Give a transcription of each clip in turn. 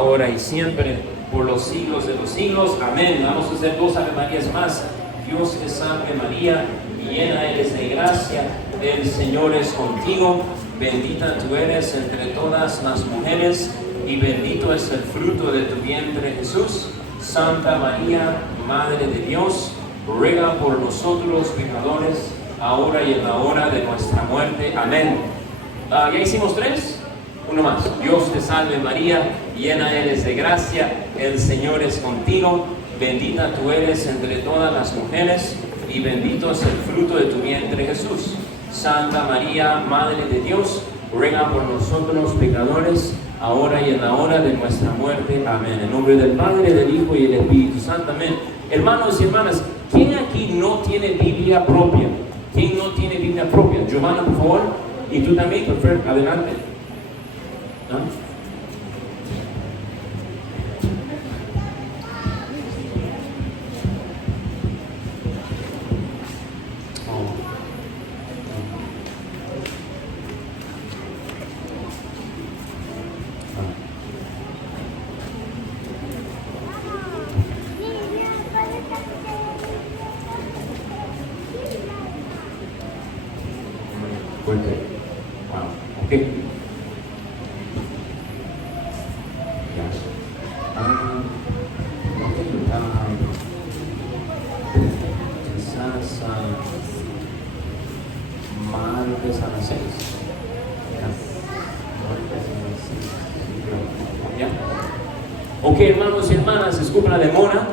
ahora y siempre, por los siglos de los siglos. Amén. Vamos a hacer 2 Ave Marías más. Dios te salve María, llena eres de gracia, el Señor es contigo. Bendita tú eres entre todas las mujeres, y bendito es el fruto de tu vientre, Jesús. Santa María, Madre de Dios, ruega por nosotros pecadores, ahora y en la hora de nuestra muerte. Amén. ¿Ya hicimos 3? Uno más. Dios te salve María, llena eres de gracia, el Señor es contigo. Bendita tú eres entre todas las mujeres, y bendito es el fruto de tu vientre, Jesús. Santa María, Madre de Dios, ruega por nosotros pecadores, ahora y en la hora de nuestra muerte. Amén. En nombre del Padre, del Hijo y del Espíritu Santo. Amén. Hermanos y hermanas, ¿quién aquí no tiene Biblia propia? ¿Quién no tiene Biblia propia? Giovanna, por favor. Y tú también, perfecto. Adelante. ¿Ah? Ok, hermanos y hermanas, disculpen la demora.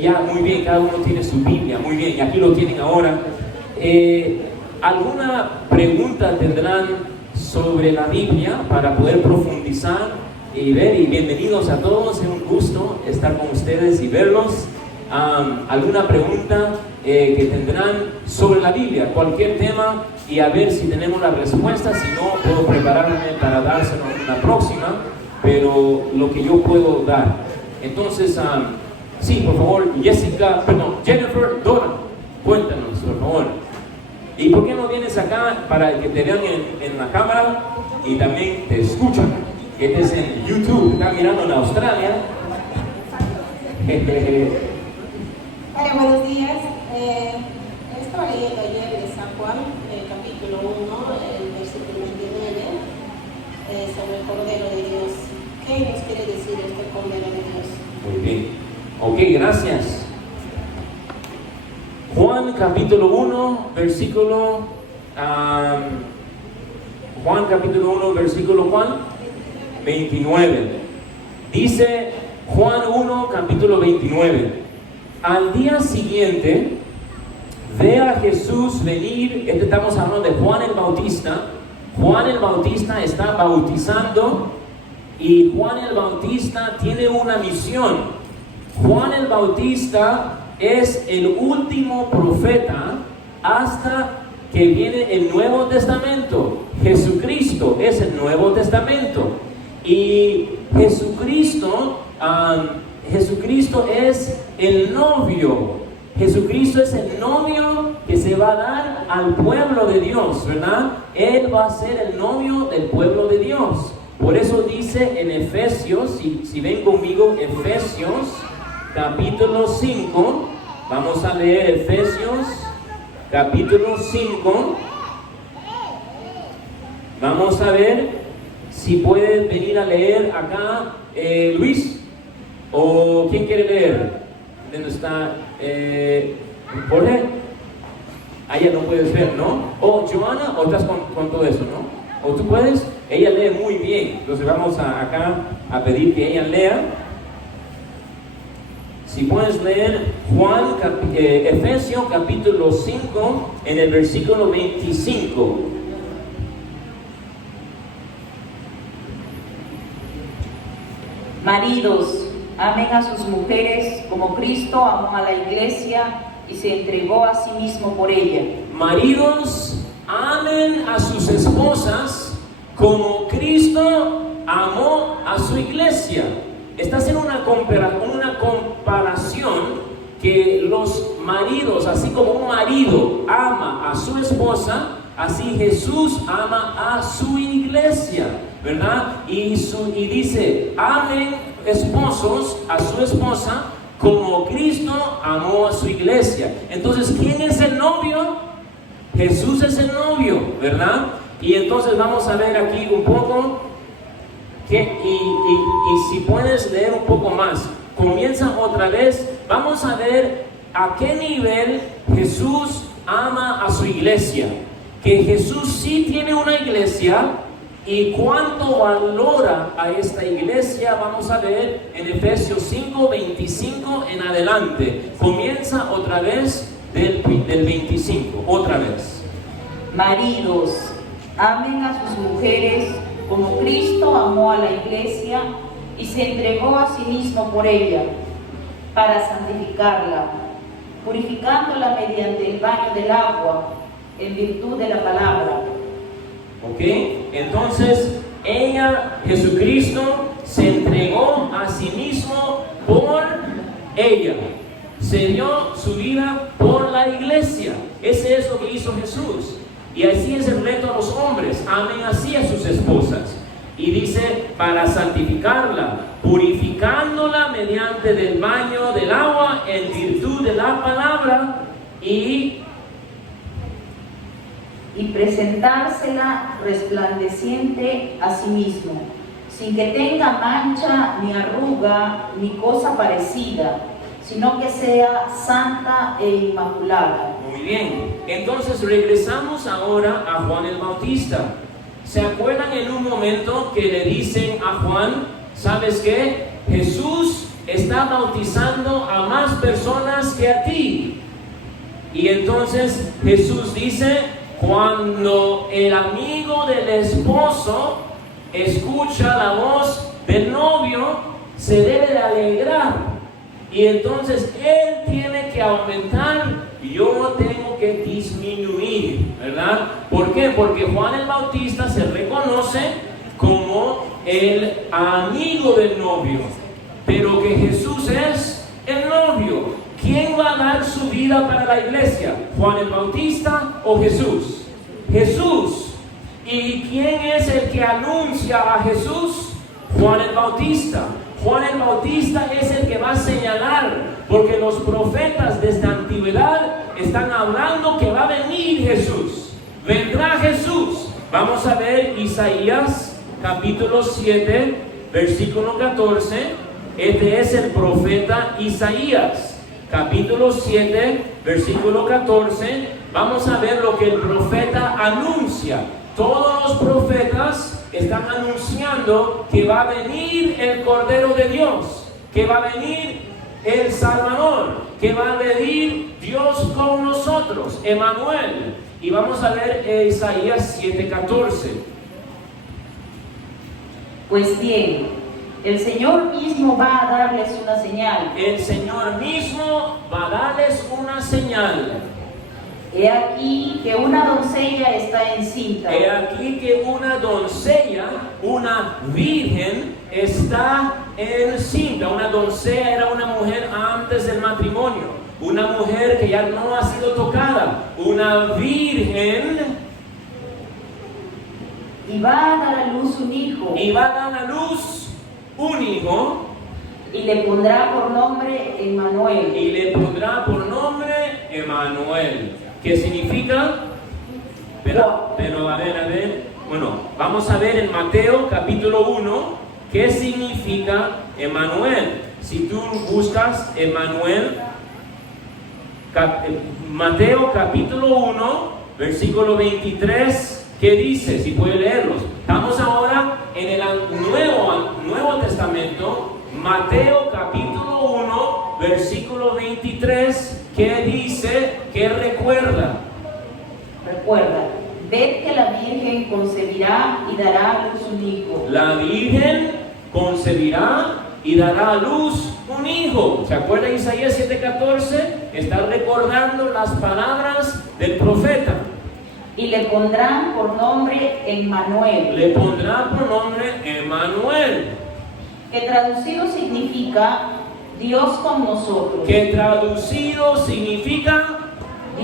Ya muy bien, cada uno tiene su Biblia, muy bien, y aquí lo tienen ahora. ¿Alguna pregunta tendrán sobre la Biblia para poder profundizar y ver? Y bienvenidos a todos, es un gusto estar con ustedes y verlos. ¿Alguna pregunta que tendrán sobre la Biblia? Cualquier tema, y a ver si tenemos la respuesta. Si no, puedo prepararme para dárselo en la próxima, pero lo que yo puedo dar. Entonces, sí, por favor, Jennifer Dora, cuéntanos, por favor. ¿Y por qué no vienes acá para que te vean en la cámara y también te escuchan? Que estés en YouTube, están mirando en Australia. Hola, buenos días. Estaba leyendo ayer de San Juan, capítulo 1, el versículo 29, sobre el Cordero de Dios. ¿Qué nos quiere decir este Cordero de Dios? Muy bien. Ok, gracias. Juan capítulo 1, versículo... Juan capítulo 1, versículo Juan 29. Dice Juan 1, capítulo 29. Al día siguiente, ve a Jesús venir. Estamos hablando de Juan el Bautista. Juan el Bautista está bautizando, y Juan el Bautista tiene una misión. Juan el Bautista es el último profeta hasta que viene el Nuevo Testamento. Jesucristo es el Nuevo Testamento. Y Jesucristo es el novio. Jesucristo es el novio que se va a dar al pueblo de Dios, ¿verdad? Él va a ser el novio del pueblo de Dios. Por eso dice en Efesios, si ven conmigo, Efesios capítulo 5, vamos a leer Efesios capítulo 5. Vamos a ver si pueden venir a leer acá, Luis, o ¿quién quiere leer? ¿Dónde está? Jorge. Allá no puedes ver, ¿no? O Joana, o estás con todo eso, ¿no? O tú puedes. Ella lee muy bien, entonces vamos acá a pedir que ella lea. Si puedes leer Efesios capítulo 5 en el versículo 25. Maridos, amen a sus mujeres como Cristo amó a la iglesia y se entregó a sí mismo por ella. Maridos, amen a sus esposas como Cristo amó a su iglesia. Está haciendo una comparación que los maridos, así como un marido ama a su esposa, así Jesús ama a su iglesia. ¿verdad? Y dice, amen esposos a su esposa como Cristo amó a su iglesia. Entonces, ¿quién es el novio? Jesús es el novio, ¿verdad? Y entonces vamos a ver aquí un poco, y si puedes leer un poco más, comienza otra vez, vamos a ver a qué nivel Jesús ama a su iglesia, que Jesús sí tiene una iglesia y cuánto valora a esta iglesia. Vamos a ver en Efesios 5, 25 en adelante. Comienza otra vez del 25, otra vez. Maridos, amen a sus mujeres como Cristo amó a la iglesia y se entregó a sí mismo por ella, para santificarla, purificándola mediante el baño del agua, en virtud de la palabra. Ok, entonces Jesucristo, se entregó a sí mismo por ella, se dio su vida por la iglesia. Ese es lo que hizo Jesús. Y así es el reto a los hombres, amen así a sus esposas. Y dice, para santificarla, purificándola mediante del baño del agua, en virtud de la palabra, y presentársela resplandeciente a sí mismo, sin que tenga mancha, ni arruga, ni cosa parecida, sino que sea santa e inmaculada. Muy bien, entonces regresamos ahora a Juan el Bautista. ¿Se acuerdan en un momento que le dicen a Juan, ¿sabes qué? Jesús está bautizando a más personas que a ti. Y entonces Jesús dice, cuando el amigo del esposo escucha la voz del novio, se debe de alegrar. Y entonces él tiene que aumentar, yo tengo que disminuir, ¿verdad? ¿Por qué? Porque Juan el Bautista se reconoce como el amigo del novio, pero que Jesús es el novio. ¿Quién va a dar su vida para la iglesia? ¿Juan el Bautista o Jesús? Jesús. ¿Y quién es el que anuncia a Jesús? Juan el Bautista. Juan el Bautista es el que va a señalar, porque los profetas de esta antigüedad están hablando que va a venir Jesús. Vendrá Jesús. Vamos a ver Isaías capítulo 7, versículo 14. Este es el profeta Isaías. Capítulo 7, versículo 14. Vamos a ver lo que el profeta anuncia. Todos los profetas están anunciando que va a venir el Cordero de Dios, que va a venir el Salvador, que va a venir Dios con nosotros, Emmanuel. Y vamos a ver Isaías 7:14. Pues bien, el Señor mismo va a darles una señal. El Señor mismo va a darles una señal. He aquí que una doncella está encinta. He aquí que una doncella, una virgen, está encinta. Una doncella era una mujer antes del matrimonio, una mujer que ya no ha sido tocada, una virgen. Y va a dar a luz un hijo. Y va a dar a luz un hijo. Y le pondrá por nombre Emmanuel. Y le pondrá por nombre Emmanuel. ¿Qué significa? Pero a ver. Bueno, vamos a ver en Mateo capítulo 1 qué significa Emmanuel. Si tú buscas Emmanuel, Mateo capítulo 1, versículo 23, ¿qué dice? Si puede leerlos. Estamos ahora en el Nuevo Testamento, Mateo capítulo 1, versículo 23. ¿Qué dice? ¿Qué recuerda? Recuerda, ved que la Virgen concebirá y dará a luz un hijo. La Virgen concebirá y dará a luz un hijo. ¿Se acuerda de Isaías 7:14? Está recordando las palabras del profeta. Y le pondrán por nombre Emmanuel. Le pondrán por nombre Emmanuel. Que traducido significa Dios con nosotros. Que traducido significa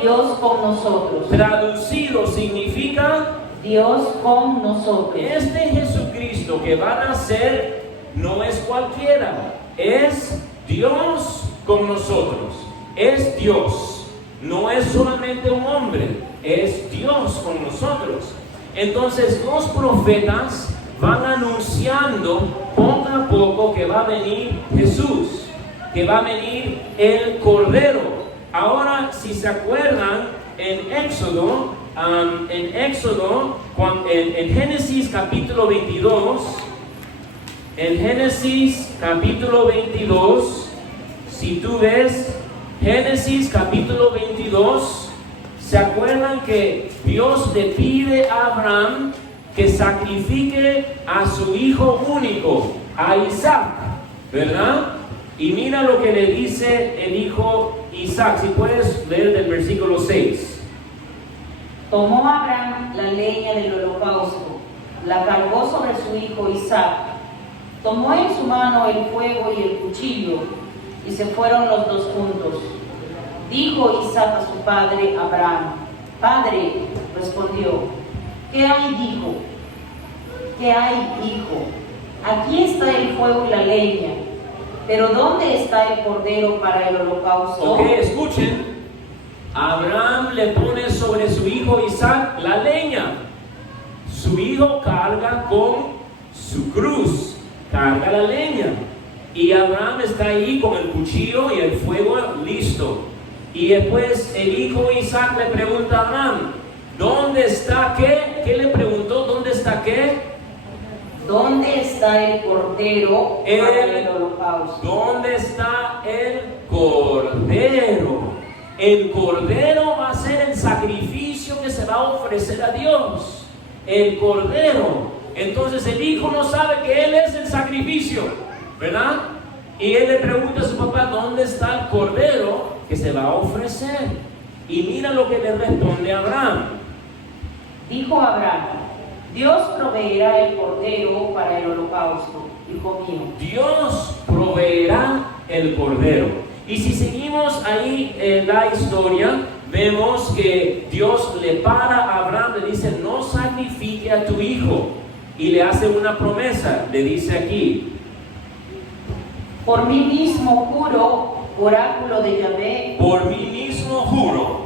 Dios con nosotros. Traducido significa Dios con nosotros. Este Jesucristo Cristo que va a nacer no es cualquiera, es Dios con nosotros, es Dios, no es solamente un hombre, es Dios con nosotros. Entonces los profetas van anunciando poco a poco que va a venir Jesús, que va a venir el Cordero. Ahora, si se acuerdan, en Génesis capítulo 22, en Génesis capítulo 22, si tú ves Génesis capítulo 22, ¿se acuerdan que Dios le pide a Abraham que sacrifique a su hijo único, a Isaac, ¿verdad? Y mira lo que le dice el hijo Isaac, si puedes leer del versículo 6. Tomó Abraham la leña del holocausto, la cargó sobre su hijo Isaac, tomó en su mano el fuego y el cuchillo, y se fueron los dos juntos. Dijo Isaac a su padre Abraham: Padre, respondió. ¿Qué hay, hijo? ¿Qué hay, hijo? Aquí está el fuego y la leña, pero ¿dónde está el cordero para el holocausto? Ok, escuchen. Abraham le pone sobre su hijo Isaac la leña. Su hijo carga con su cruz, carga la leña. Y Abraham está ahí con el cuchillo y el fuego listo. Y después el hijo Isaac le pregunta a Abraham: ¿dónde está qué? ¿Qué le preguntó? ¿Dónde está qué? ¿Dónde está el cordero para el holocausto? ¿Dónde está el cordero? El cordero va a ser el sacrificio que se va a ofrecer a Dios. El cordero. Entonces el hijo no sabe que él es el sacrificio, ¿verdad? Y él le pregunta a su papá: ¿dónde está el cordero que se va a ofrecer? Y mira lo que le responde Abraham. Dijo Abraham: Dios proveerá el cordero para el holocausto, hijo mío. Dios proveerá el cordero. Y si seguimos ahí en la historia, vemos que Dios le para a Abraham, le dice: no sacrifique a tu hijo. Y le hace una promesa, le dice aquí: por mí mismo juro, oráculo de Yahvé. Por mí mismo juro,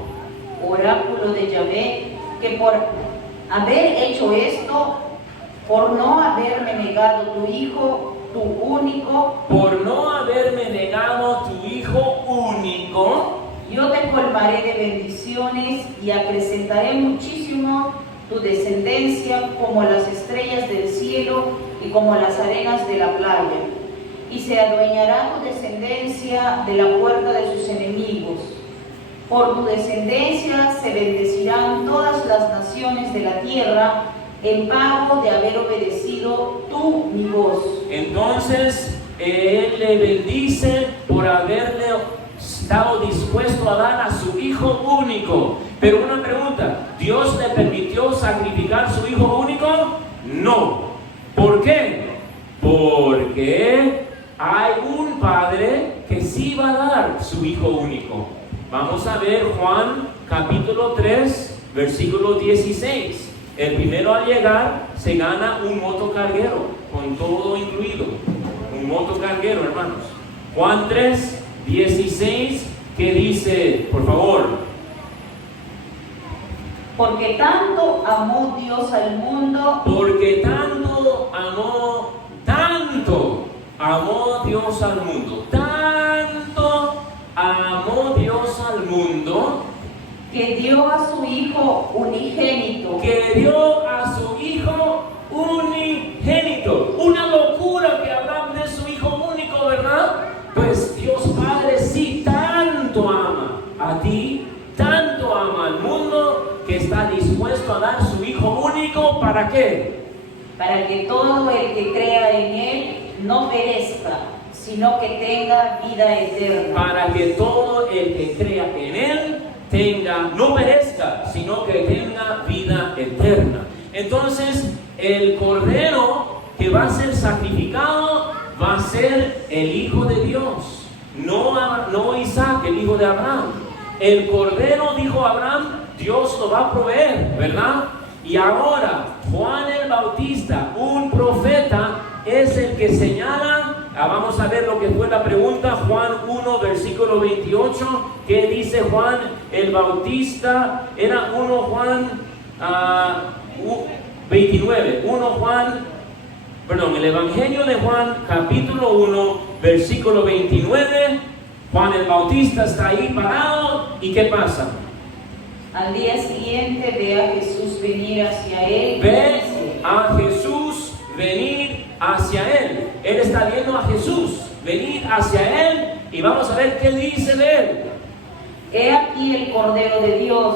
oráculo de Yahvé, que por haber hecho esto, por no haberme negado tu hijo, tu único, por no haberme negado tu hijo único, yo te colmaré de bendiciones y acrecentaré muchísimo tu descendencia como las estrellas del cielo y como las arenas de la playa. Y se adueñará tu descendencia de la puerta de sus enemigos. Por tu descendencia se bendecirán todas las naciones de la tierra en pago de haber obedecido tú mi voz. Entonces él le bendice por haberle estado dispuesto a dar a su hijo único. Pero una pregunta: ¿Dios le permitió sacrificar su hijo único? No. ¿Por qué? Porque hay un padre que sí va a dar su hijo único. Vamos a ver Juan capítulo 3, versículo 16. El primero al llegar se gana un motocarguero, con todo incluido. Un motocarguero, hermanos. Juan 3, 16, que dice, por favor: porque tanto amó Dios al mundo. Porque tanto amó Dios al mundo. Tanto amó Dios al mundo, que dio a su hijo unigénito. Que dio a su hijo unigénito. Una locura que hablan de su hijo único, ¿verdad? Pues Dios Padre sí tanto ama a ti, tanto ama al mundo, que está dispuesto a dar su hijo único. ¿Para qué? Para que todo el que crea en él no perezca, sino que tenga vida eterna. Para que todo el que crea en él no perezca, sino que tenga vida eterna. Entonces el cordero que va a ser sacrificado va a ser el hijo de Dios, no Isaac, el hijo de Abraham. El cordero, dijo Abraham, Dios lo va a proveer, ¿verdad? Y ahora Juan el Bautista, un profeta, que señala, vamos a ver lo que fue la pregunta, Juan 1, versículo 28, ¿qué dice Juan el Bautista? Era 1 Juan 29, el Evangelio de Juan, capítulo 1, versículo 29, Juan el Bautista está ahí parado, ¿y qué pasa? Al día siguiente ve a Jesús venir hacia él. Ve a Jesús venir hacia él. Él está viendo a Jesús venir hacia él y vamos a ver qué dice de él. He aquí el Cordero de Dios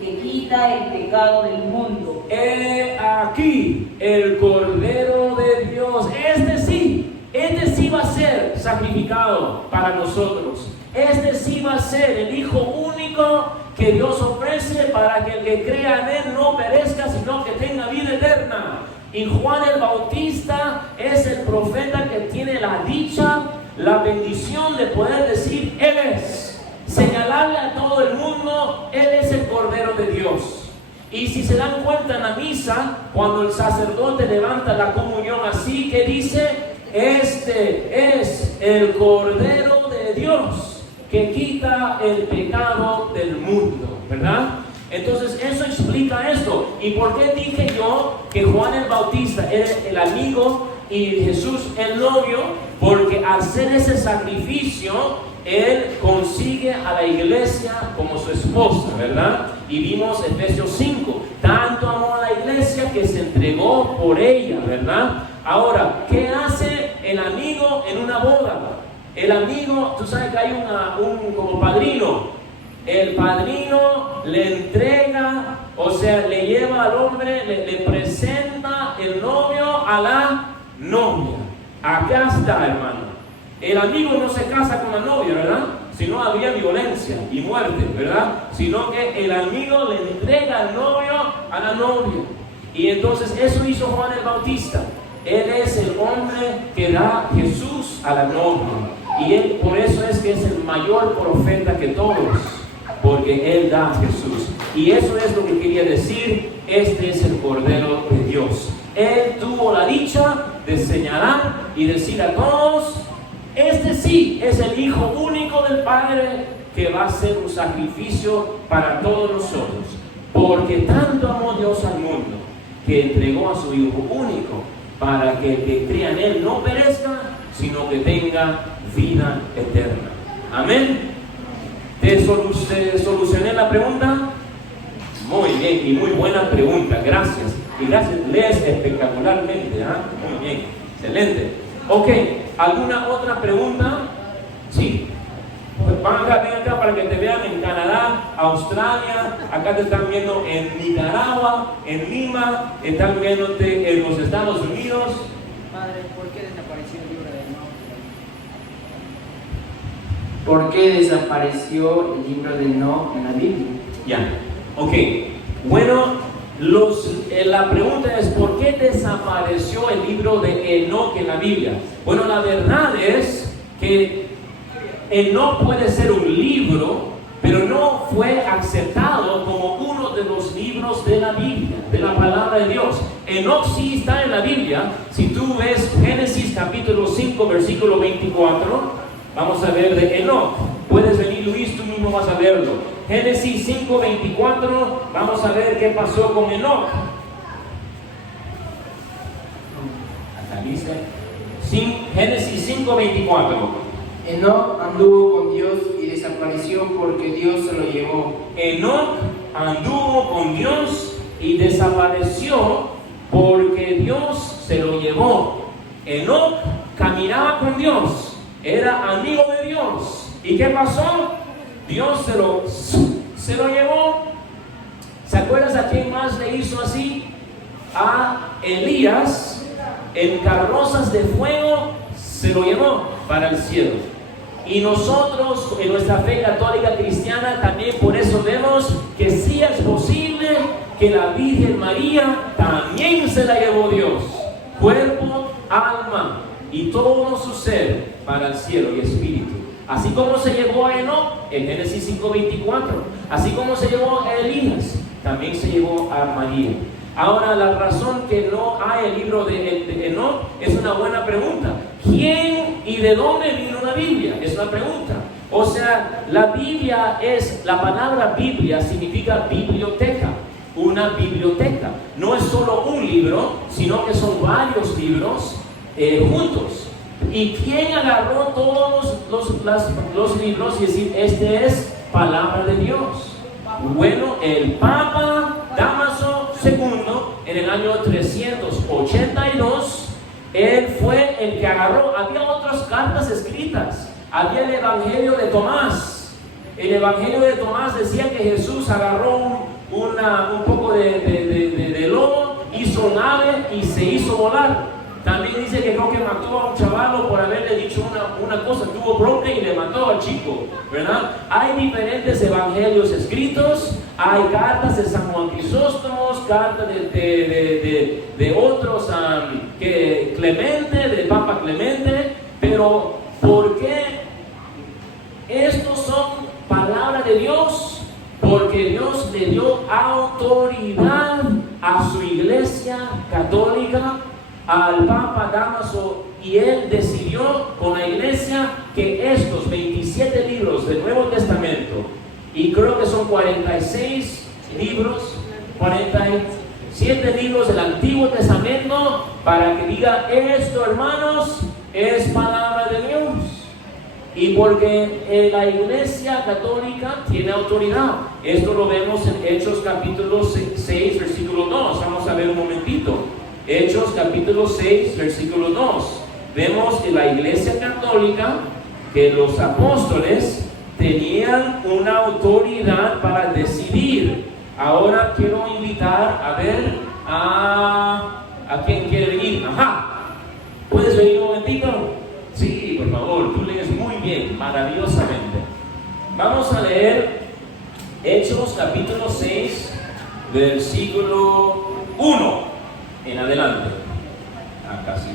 que quita el pecado del mundo. He aquí el Cordero de Dios. Este sí va a ser sacrificado para nosotros. Este sí va a ser el Hijo único que Dios ofrece para que el que crea en él no perezca, sino que tenga vida eterna. Y Juan el Bautista es el profeta que tiene la dicha, la bendición de poder decir, Él es. Señalarle a todo el mundo, Él es el Cordero de Dios. Y si se dan cuenta en la misa, cuando el sacerdote levanta la comunión así, que dice, este es el Cordero de Dios que quita el pecado del mundo, ¿verdad? Entonces eso explica esto. ¿Y por qué dije yo que Juan el Bautista era el amigo y Jesús el novio? Porque al hacer ese sacrificio, él consigue a la iglesia como su esposa, ¿verdad? Y vimos Efesios 5, tanto amó a la iglesia que se entregó por ella, ¿verdad? Ahora, ¿qué hace el amigo en una boda? El amigo, tú sabes que hay un como padrino. El padrino le entrega, o sea, le lleva al hombre, le presenta el novio a la novia. Acá está, hermano. El amigo no se casa con la novia, ¿verdad? Si no había violencia y muerte, ¿verdad? Sino que el amigo le entrega al novio a la novia. Y entonces eso hizo Juan el Bautista. Él es el hombre que da Jesús a la novia. Y él, por eso es que es el mayor profeta que todos, porque él da a Jesús. Y eso es lo que quería decir, este es el Cordero de Dios. Él tuvo la dicha de señalar y decir a todos, este sí es el Hijo único del Padre que va a ser un sacrificio para todos nosotros. Porque tanto amó Dios al mundo que entregó a su Hijo único para que el que crea en Él no perezca, sino que tenga vida eterna. Amén. ¿Te solucioné la pregunta? Muy bien, y muy buena pregunta, gracias. Y gracias, lees espectacularmente, ¿eh? Muy bien, excelente. Ok, ¿alguna otra pregunta? Sí. Pues ven acá para que te vean en Canadá, Australia, acá te están viendo en Nicaragua, en Lima, están viéndote en los Estados Unidos. Padre, ¿por qué desapareció el libro de Enoch? ¿Por qué desapareció el libro de Enoch en la Biblia? Ya, ok. Bueno, la pregunta es, ¿por qué desapareció el libro de Enoch en la Biblia? Bueno, la verdad es que Enoch puede ser un libro, pero no fue aceptado como uno de los libros de la Biblia, de la palabra de Dios. Enoch sí está en la Biblia. Si tú ves Génesis capítulo 5, versículo 24, vamos a ver de Enoch. Puedes venir, Luis, tú mismo vas a verlo. Génesis 5, 24, vamos a ver qué pasó con Enoch. Acá dice, Génesis 5, 24. Enoch anduvo con Dios y desapareció porque Dios se lo llevó. Enoch anduvo con Dios y desapareció porque Dios se lo llevó. Enoch caminaba con Dios, era amigo de Dios. ¿Y qué pasó? Dios se lo llevó. ¿Se acuerdas a quién más le hizo así? A Elías, en carrozas de fuego, se lo llevó para el cielo. Y nosotros, en nuestra fe católica cristiana, también por eso vemos que sí es posible que la Virgen María también se la llevó Dios, cuerpo, alma y todo su ser para el cielo y espíritu. Así como se llevó a Enoch en Génesis 5:24, así como se llevó a Elías, también se llevó a María. Ahora, la razón que no hay el libro de Enoc es una buena pregunta. ¿Quién y de dónde vino la Biblia? Es una pregunta. O sea, la Biblia la palabra Biblia significa biblioteca, una biblioteca. No es solo un libro, sino que son varios libros juntos. ¿Y quién agarró todos los libros y decir, este es palabra de Dios? Bueno, el Papa Dámaso II, en el año 382, él fue el que agarró. Había otras cartas escritas. Había el Evangelio de Tomás. El Evangelio de Tomás decía que Jesús agarró un poco de lodo, hizo un ave y se hizo volar. También dice que creo que mató a un chavalo por haberle dicho una cosa, tuvo bronca y le mató al chico, ¿verdad? Hay diferentes evangelios escritos, hay cartas de San Juan Crisóstomo, cartas de otros, Clemente, del Papa Clemente, pero ¿por qué estos son palabra de Dios? Porque Dios le dio autoridad a su iglesia católica, al Papa Dámaso, y él decidió con la iglesia que estos 27 libros del Nuevo Testamento, y creo que son 46 libros, 47 libros del Antiguo Testamento, para que diga, esto, hermanos, es palabra de Dios. Y porque la iglesia católica tiene autoridad. Esto lo vemos en Hechos capítulo 6, versículo 2. Vamos a ver un momentito. Hechos capítulo 6, versículo 2. Vemos en la iglesia católica que los apóstoles tenían una autoridad para decidir. Ahora quiero invitar a ver a quien quiere venir. Ajá. ¿Puedes venir un momentito? Sí, por favor, tú lees muy bien, maravillosamente. Vamos a leer Hechos capítulo 6, versículo 1 en adelante. Acá sí.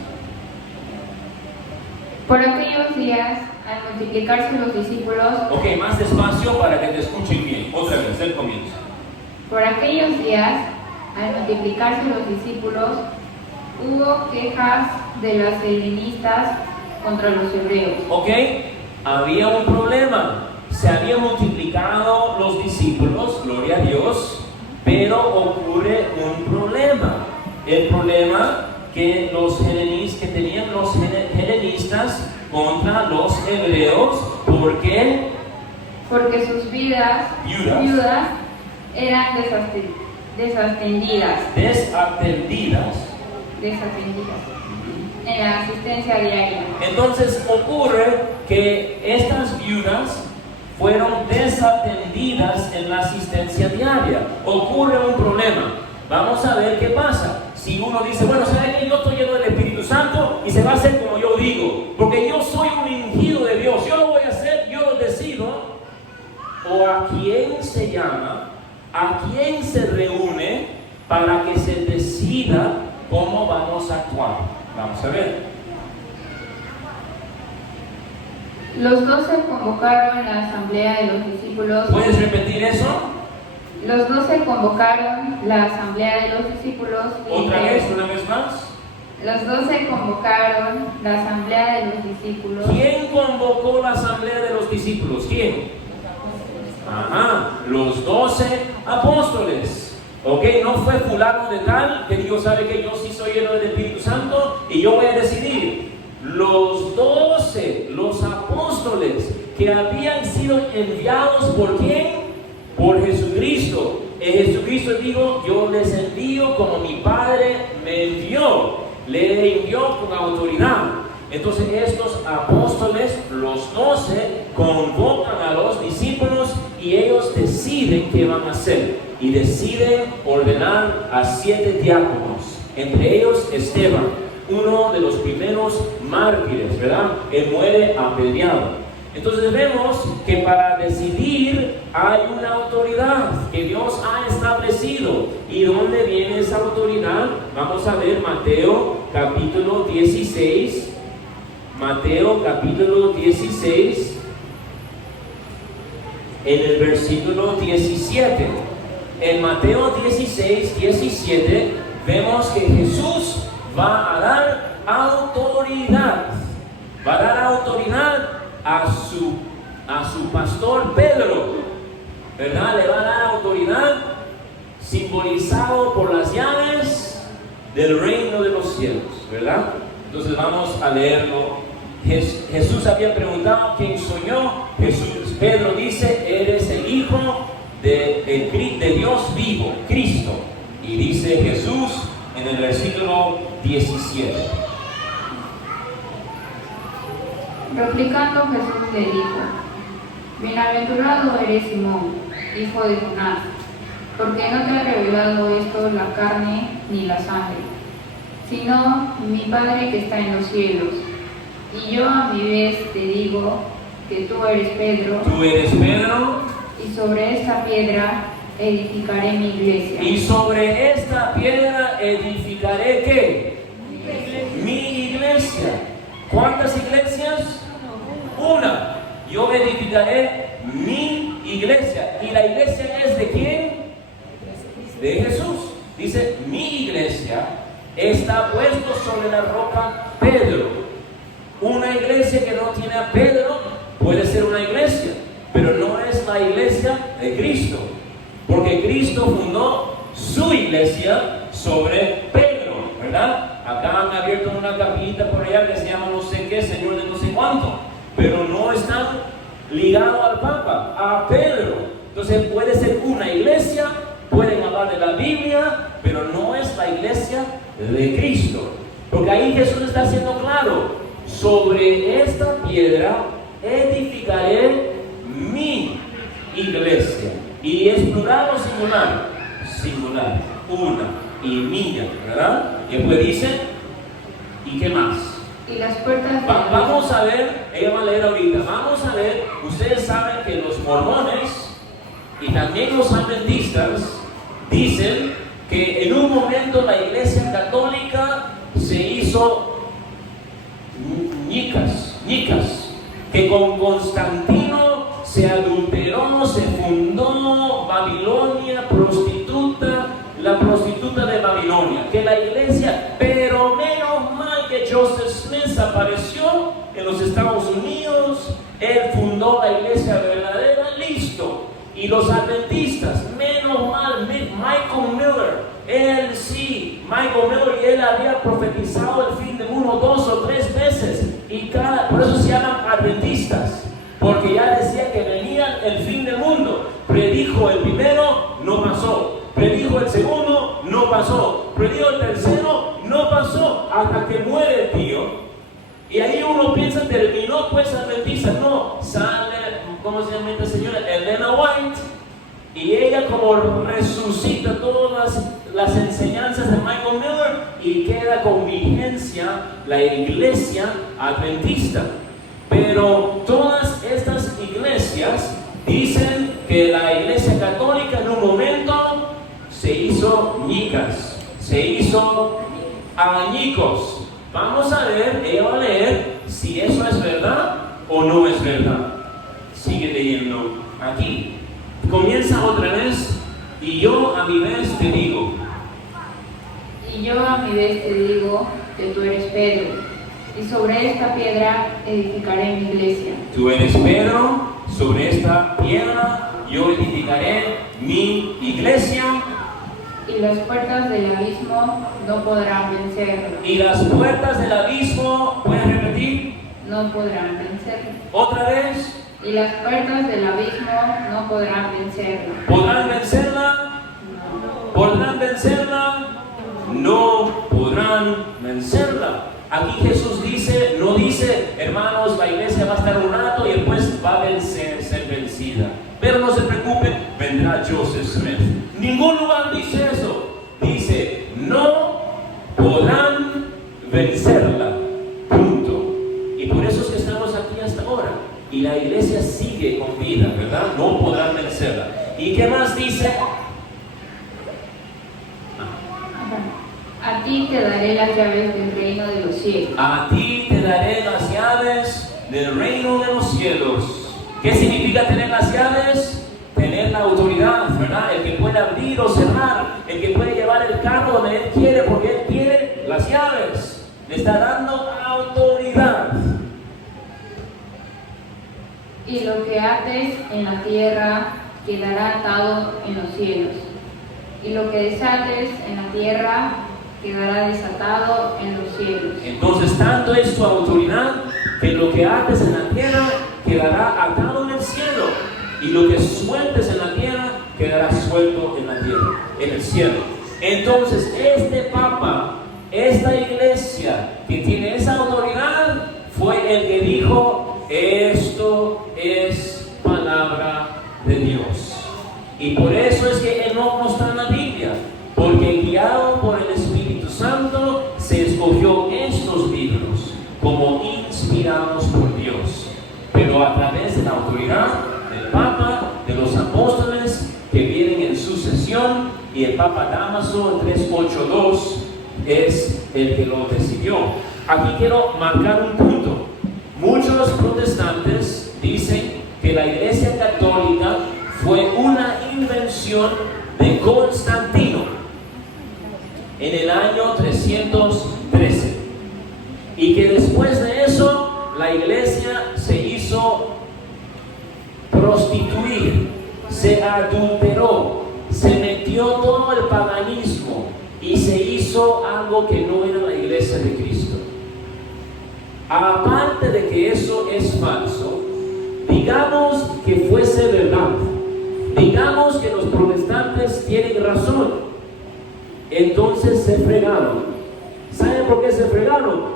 Por aquellos días, al multiplicarse los discípulos, Ok, más despacio para que te escuchen bien. Otra vez, el comienzo. por aquellos días, al multiplicarse los discípulos, hubo quejas de los helenistas contra los hebreos. Ok, había un problema. Se habían multiplicado los discípulos, gloria a Dios, pero ocurre un problema. El problema que tenían los helenistas contra los hebreos, ¿por qué? Porque sus viudas eran desatendidas en la asistencia diaria. Entonces ocurre que estas viudas fueron desatendidas en la asistencia diaria. Ocurre un problema. Vamos a ver qué pasa. Si uno dice, bueno, ¿sabe qué? Yo estoy lleno del Espíritu Santo y se va a hacer como yo digo, porque yo soy un ungido de Dios, yo lo voy a hacer, yo lo decido. O a quién se llama, a quién se reúne para que se decida cómo vamos a actuar. Vamos a ver. Los 12 convocaron la asamblea de los discípulos. ¿Puedes repetir eso? Los 12 convocaron la asamblea de los discípulos. Una vez más. Los 12 convocaron la asamblea de los discípulos. ¿Quién convocó la asamblea de los discípulos? ¿Quién? Ajá, los 12 apóstoles. Ok, no fue fulano de tal que dijo, ¿sabe que yo sí soy lleno del Espíritu Santo y yo voy a decidir? Los 12, los apóstoles que habían sido enviados ¿por quién? Por Jesucristo. Jesucristo dijo, yo les envío como mi Padre me envió. Le envió con autoridad. Entonces estos apóstoles, los 12, convocan a los discípulos y ellos deciden qué van a hacer. Y deciden ordenar a 7 diáconos, entre ellos Esteban, uno de los primeros mártires, ¿verdad? Él muere apedreado. Entonces vemos que para decidir hay una autoridad que Dios ha establecido. ¿Y dónde viene esa autoridad? Vamos a ver Mateo capítulo 16. Mateo capítulo 16, en el versículo 17. en Mateo 16, 17, vemos que Jesús va a dar autoridad. Va a dar autoridad a su pastor Pedro, ¿verdad? Le va a dar autoridad simbolizado por las llaves del reino de los cielos, ¿verdad? Entonces vamos a leerlo. Jesús había preguntado quién soy yo. Pedro dice, eres el Hijo de Dios vivo, Cristo. Y dice Jesús en el versículo 17. Replicando Jesús le dijo: Bienaventurado eres Simón, hijo de Jonás, porque no te ha revelado esto la carne ni la sangre, sino mi Padre que está en los cielos. Y yo a mi vez te digo que tú eres Pedro. Tú eres Pedro. Y sobre esta piedra edificaré mi iglesia. Y sobre esta piedra edificaré ¿qué? Mi iglesia. ¿Cuántas iglesias? Una. Yo edificaré mi iglesia. ¿Y la iglesia es de quién? De Jesús. Dice, mi iglesia está puesto sobre la roca Pedro. Una iglesia que no tiene a Pedro puede ser una iglesia, pero no es la iglesia de Cristo, porque Cristo fundó su iglesia sobre Pedro, ¿verdad? Acá han abierto una capillita por allá que se llama no sé qué, Señor de no sé cuánto, pero no están ligados al Papa, a Pedro. Entonces puede ser una iglesia, pueden hablar de la Biblia, pero no es la iglesia de Cristo, porque ahí Jesús está haciendo claro: sobre esta piedra edificaré mi iglesia. ¿Y es plural o singular? Singular, una y mía, ¿verdad? Y después dice, ¿y qué más? Y las puertas de Vamos a ver, ella va a leer ahorita, vamos a ver. Ustedes saben que los mormones y también los adventistas dicen que en un momento la iglesia católica se hizo ñicas, que con Constantino se adulteró, se fundó Babilonia, la prostituta de Babilonia, que la iglesia, pero menos mal que Joseph Smith apareció en los Estados Unidos, él fundó la iglesia verdadera, listo. Y los adventistas, menos mal, Michael Miller, Michael Miller, y él había profetizado el fin del mundo 2 o 3 veces, y por eso se llaman adventistas, porque ya decía que venía el fin del mundo. Predijo el primero, no pasó. Predijo el segundo, no pasó. Predijo el tercero, no pasó, hasta que muere el tío. Y ahí uno piensa, terminó pues adventista. No, sale, ¿cómo se llama esta señora? Elena White. Y ella como resucita todas las enseñanzas de Michael Miller y queda con vigencia la iglesia adventista. Pero todas estas iglesias dicen que la iglesia católica en un momento se hizo ñicas, se hizo añicos. Vamos a ver, ella va a leer si eso es verdad o no es verdad. Sigue leyendo aquí. Comienza otra vez. Y yo a mi vez te digo. Y yo a mi vez te digo que tú eres Pedro, y sobre esta piedra edificaré mi iglesia. Tú eres Pedro, sobre esta piedra yo edificaré mi iglesia. Y las puertas del abismo no podrán vencerlo. Y las puertas del abismo, ¿puedes repetir? No podrán vencerlo. Otra vez. Y las puertas del abismo no podrán vencerlo. ¿Podrán vencerla? No. ¿Podrán vencerla? No podrán vencerla. Aquí Jesús dice, no dice, hermanos, la iglesia va a estar un rato y después va a ser vencida. Pero no se preocupen, vendrá Joseph Smith. Ningún lugar dice eso. Dice, no podrán vencerla. Punto. Y por eso es que estamos aquí hasta ahora. Y la iglesia sigue con vida, ¿verdad? No podrán vencerla. ¿Y qué más dice? A ti te daré las llaves del reino de los cielos. A ti te daré las llaves del reino de los cielos. ¿Qué significa tener las llaves? Tener tener la autoridad, ¿verdad? El que puede abrir o cerrar, el que puede llevar el carro donde Él quiere, porque Él tiene las llaves. Le está dando autoridad. Y lo que ates en la tierra quedará atado en los cielos, y lo que desates en la tierra quedará desatado en los cielos. Entonces, tanto es su autoridad que lo que ates en la tierra quedará atado en el cielo, y lo que sueltes en la tierra quedará suelto en la tierra, en el cielo. Entonces, este Papa, esta iglesia que tiene esa autoridad, fue el que dijo: esto es palabra de Dios. Y por eso es que el no está en la Biblia, porque guiado por el Espíritu Santo se escogió estos libros como inspirados por Dios, pero a través de la autoridad del Papa, de los apóstoles que vienen en sucesión, y el Papa Dámaso en 382 es el que lo decidió. Aquí quiero marcar un punto. Muchos protestantes dicen que la Iglesia Católica fue una invención de Constantino en el año 313, y que después de eso la Iglesia se hizo prostituir, se adulteró, se metió todo el paganismo y se hizo algo que no era la Iglesia de Cristo. Aparte de que eso es falso, digamos que fuese verdad, digamos que los protestantes tienen razón, entonces se fregaron. ¿Saben por qué se fregaron?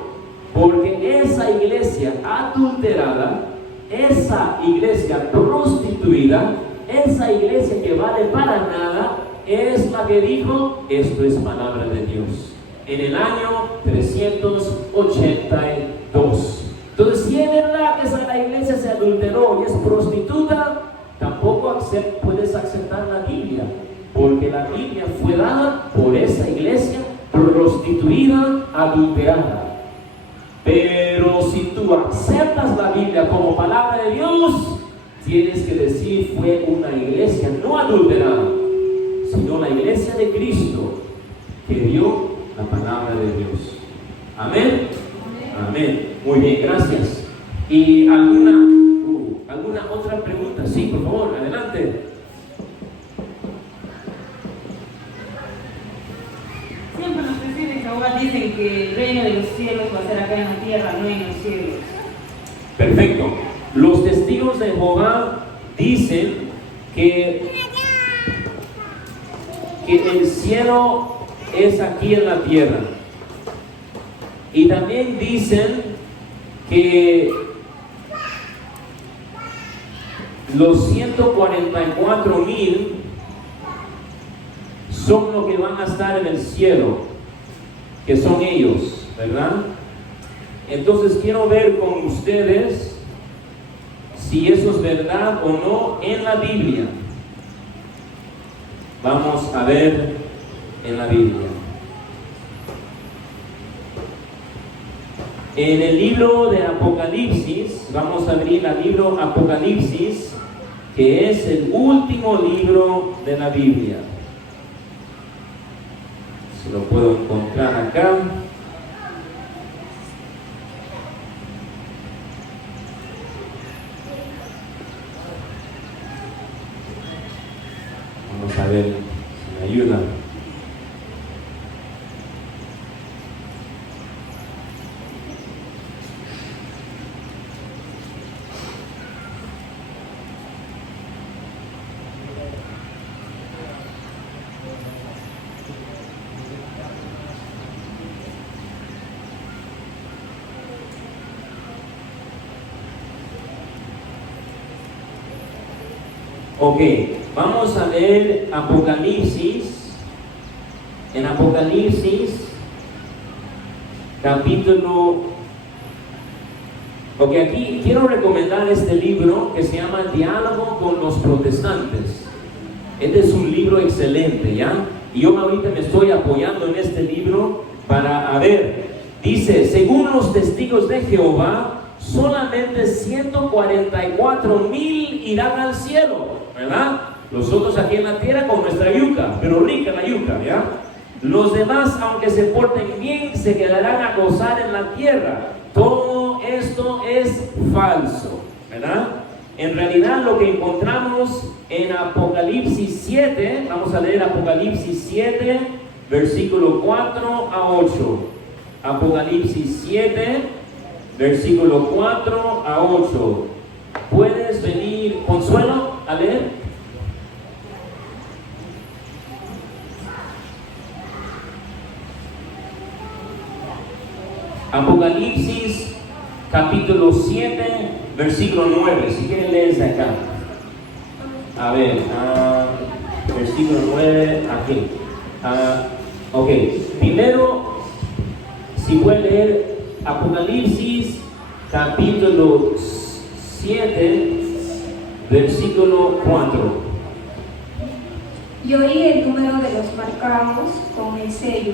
Porque esa iglesia adulterada, esa iglesia prostituida, esa iglesia que vale para nada, es la que dijo: esto es palabra de Dios, en el año 382. Entonces, si es verdad que la iglesia se adulteró y es prostituta, tampoco puedes aceptar la Biblia, porque la Biblia fue dada por esa iglesia prostituida, adulterada. Pero si tú aceptas la Biblia como palabra de Dios, tienes que decir: fue una iglesia no adulterada, sino la iglesia de Cristo que dio la palabra de Dios. Amén. Amén. Muy bien, gracias. ¿Y alguna otra pregunta? Sí, por favor, adelante. Siempre los testigos de Jehová dicen que el reino de los cielos va a ser acá en la tierra, no en los cielos. Perfecto. Los testigos de Jehová dicen que el cielo es aquí en la tierra. Y también dicen que los 144,000 son los que van a estar en el cielo, que son ellos, ¿verdad? Entonces quiero ver con ustedes si eso es verdad o no en la Biblia. Vamos a ver en la Biblia. En el libro de Apocalipsis, vamos a abrir el libro Apocalipsis, que es el último libro de la Biblia. Si lo puedo encontrar acá. Vamos a ver si me ayuda. Ok, vamos a ver Apocalipsis. En Apocalipsis, capítulo... Ok, aquí quiero recomendar este libro que se llama Diálogo con los Protestantes. Este es un libro excelente, ¿ya? Y yo ahorita me estoy apoyando en este libro para, dice, según los testigos de Jehová, solamente 144,000 irán al cielo, ¿verdad? Nosotros aquí en la tierra con nuestra yuca, pero rica la yuca, ¿ya? Los demás, aunque se porten bien, se quedarán a gozar en la tierra. Todo esto es falso, ¿verdad? En realidad lo que encontramos en Apocalipsis 7, vamos a leer Apocalipsis 7, versículo 4 a 8. Apocalipsis 7, versículo 4 a 8. ¿Puedes venir, Consuelo, a leer? Apocalipsis capítulo 7, versículo 9. Si quieren leer desde acá. A ver, versículo 9, aquí. Ok, primero, si pueden leer Apocalipsis capítulo 7, versículo 4. Y oí el número de los marcados con el sello: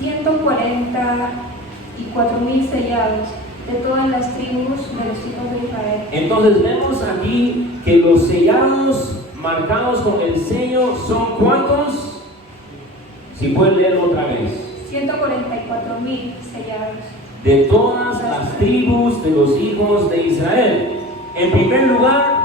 144,000 sellados, de todas las tribus de los hijos de Israel. Entonces vemos aquí que los sellados marcados con el sello son ¿cuántos? Si pueden leerlo otra vez. 144,000 sellados. De todas las tribus de los hijos de Israel. En primer lugar,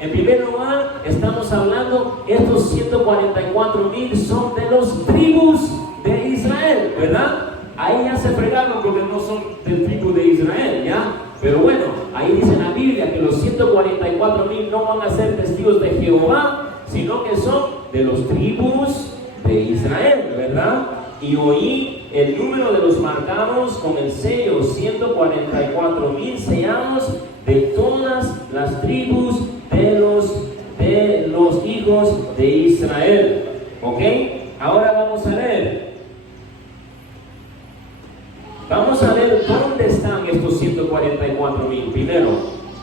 en primer lugar, estamos hablando, estos 144,000 son de los tribus de Israel, ¿verdad? Ahí ya se fregaron porque no son del tribu de Israel, ¿ya? Pero bueno, ahí dice en la Biblia que los 144,000 no van a ser testigos de Jehová, sino que son de los tribus de Israel, ¿verdad? Y oí el número de los marcados con el sello: 144,000 sellados de todas las tribus de los hijos de Israel. ¿Ok? Ahora vamos a leer. Vamos a ver dónde están estos 144,000. Primero,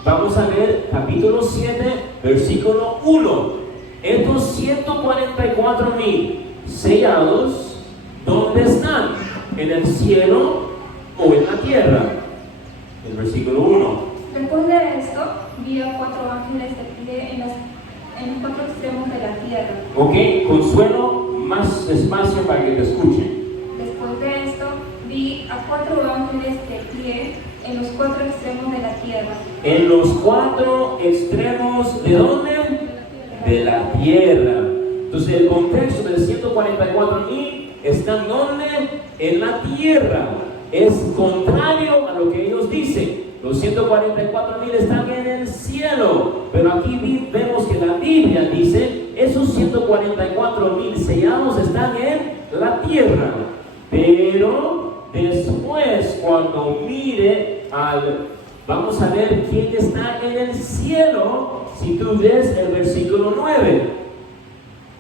vamos a ver capítulo 7, versículo 1. Estos 144,000 sellados, ¿dónde están? ¿En el cielo o en la tierra? El versículo 1. Después de esto, vi a 4 ángeles de pie en los 4 extremos de la tierra. Ok, Consuelo, más despacio para que te escuchen. Después de esto, vi a 4 ángeles de pie en los 4 extremos de la tierra. En los 4 extremos, ¿de dónde? De la tierra. Entonces el contexto del 144,000 está ¿dónde? En la tierra. Es contrario a lo que ellos dicen. Los 144,000 están en el cielo, pero aquí vemos que la Biblia dice esos 144,000 sellados están en la tierra. Pero después, cuando mire vamos a ver quién está en el cielo. Si tú ves el versículo 9,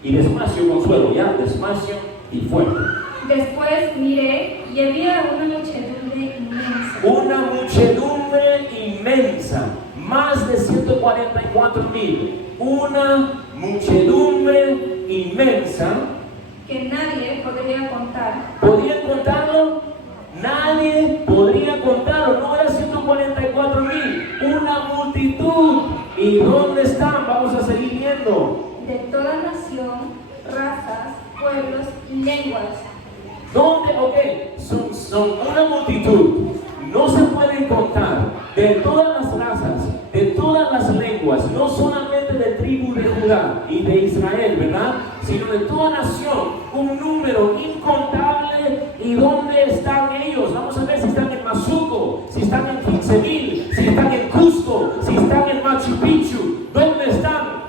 y despacio, Consuelo, ya, despacio y fuerte. Después miré y había una muchedumbre inmensa. Una muchedumbre inmensa, más de 144,000. Una muchedumbre inmensa. Que nadie podría contar. ¿Podrían contarlo? Nadie podría contarlo. No era 144,000. Una multitud. ¿Y dónde están? Vamos a seguir viendo. De toda nación, razas, pueblos y lenguas. ¿Dónde? Ok, son una multitud, no se pueden contar, de todas las razas, de todas las lenguas, no solamente de tribu de Judá y de Israel, ¿verdad? Sino de toda nación, un número incontable. ¿Y dónde están ellos? Vamos a ver si están en Mazuco, si están en 15,000, si están en Cusco, si están en Machu Picchu. ¿Dónde están?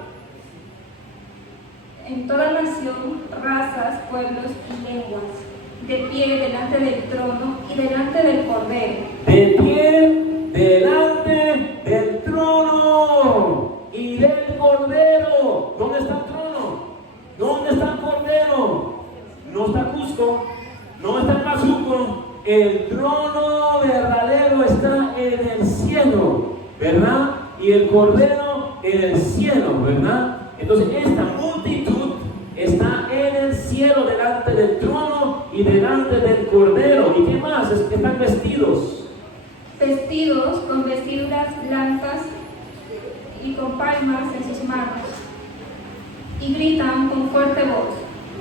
En toda nación, razas, pueblos y lenguas. De pie delante del trono y delante del Cordero. De pie delante del trono y del Cordero. ¿Dónde está el trono? ¿Dónde está el Cordero? No está Cusco, no está en Mazuco. El trono verdadero está en el cielo, ¿verdad? Y el Cordero en el cielo, ¿verdad? Entonces esta multitud está en el cielo delante del trono y delante del Cordero. ¿Y qué más? Están vestidos. Vestidos con vestiduras blancas y con palmas en sus manos. Y gritan con fuerte voz: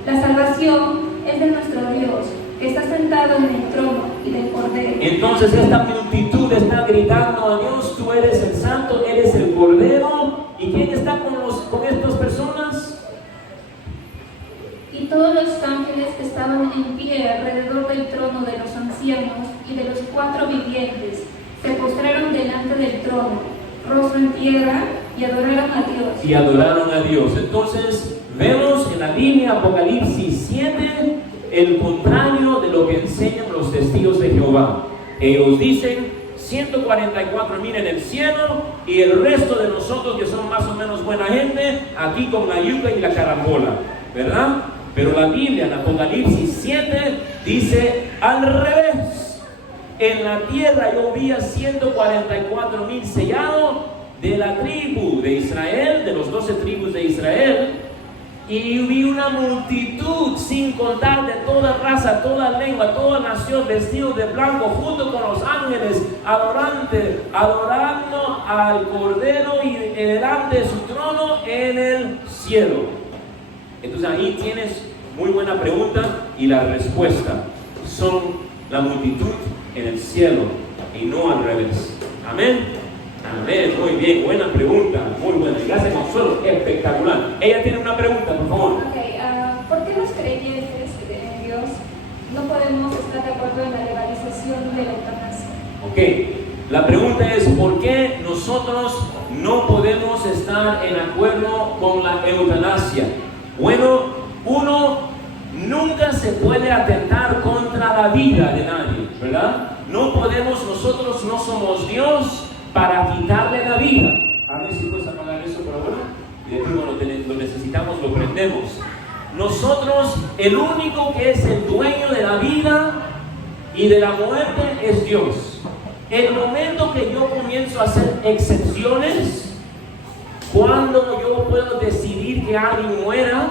la salvación es de nuestro Dios, que está sentado en el trono y del Cordero. Entonces esta multitud está gritando a Dios: tú eres el santo, eres el Cordero. ¿Y quién está con estas personas? Y todos los ángeles que estaban en pie alrededor del trono de los ancianos y de los 4 vivientes se postraron delante del trono, rostro en tierra, y adoraron a Dios. Y adoraron a Dios. Entonces vemos en la Biblia, Apocalipsis 7, el contrario de lo que enseñan los testigos de Jehová. Ellos dicen 144,000 en el cielo y el resto de nosotros, que son más o menos buena gente, aquí con la yuca y la carambola, ¿verdad? Pero la Biblia en Apocalipsis 7 dice al revés. En la tierra yo vi a 144,000 sellados de la tribu de Israel, de los 12 tribus de Israel, y vi una multitud sin contar de toda raza, toda lengua, toda nación, vestidos de blanco, junto con los ángeles, adorando al Cordero y delante de su trono en el cielo. Entonces ahí tienes muy buena pregunta y la respuesta son la multitud en el cielo y no al revés. Amén. Amén, muy bien, buena pregunta, muy buena. Gracias, Consuelo, espectacular. Ella tiene una pregunta, por favor. ¿Por qué los creyentes en Dios no podemos estar de acuerdo en la legalización de la eutanasia? Ok, la pregunta es: ¿por qué nosotros no podemos estar en acuerdo con la eutanasia? Bueno, uno nunca se puede atentar contra la vida de nadie, ¿verdad? No podemos, nosotros no somos Dios para quitarle la vida. A ver si puedes apagar eso por ahora. Y después cuando lo necesitamos lo prendemos. Nosotros, el único que es el dueño de la vida y de la muerte es Dios. El momento que yo comienzo a hacer excepciones, cuando yo puedo decidir que alguien muera,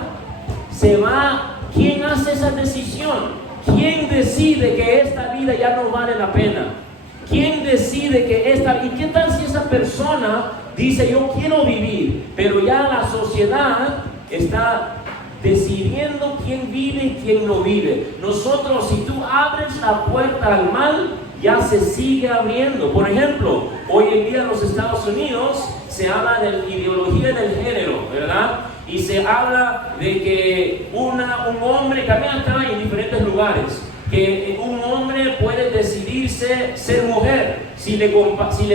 se va. ¿Quién hace esa decisión? ¿Quién decide que esta vida ya no vale la pena? ¿Quién decide que esta... ¿Y qué tal si esa persona dice yo quiero vivir? Pero ya la sociedad está decidiendo quién vive y quién no vive. Nosotros, si tú abres la puerta al mal, ya se sigue abriendo. Por ejemplo, hoy en día en los Estados Unidos se habla de la ideología del género, ¿verdad? Y se habla de que un hombre, también acá en diferentes lugares, que un hombre puede decidirse ser mujer si le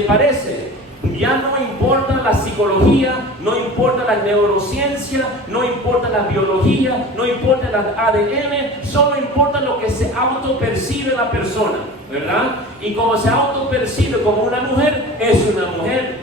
parece. Ya no importa la psicología, no importa la neurociencia, no importa la biología, no importa el ADN, solo importa lo que se autopercibe la persona, ¿verdad? Y como se autopercibe como una mujer, es una mujer.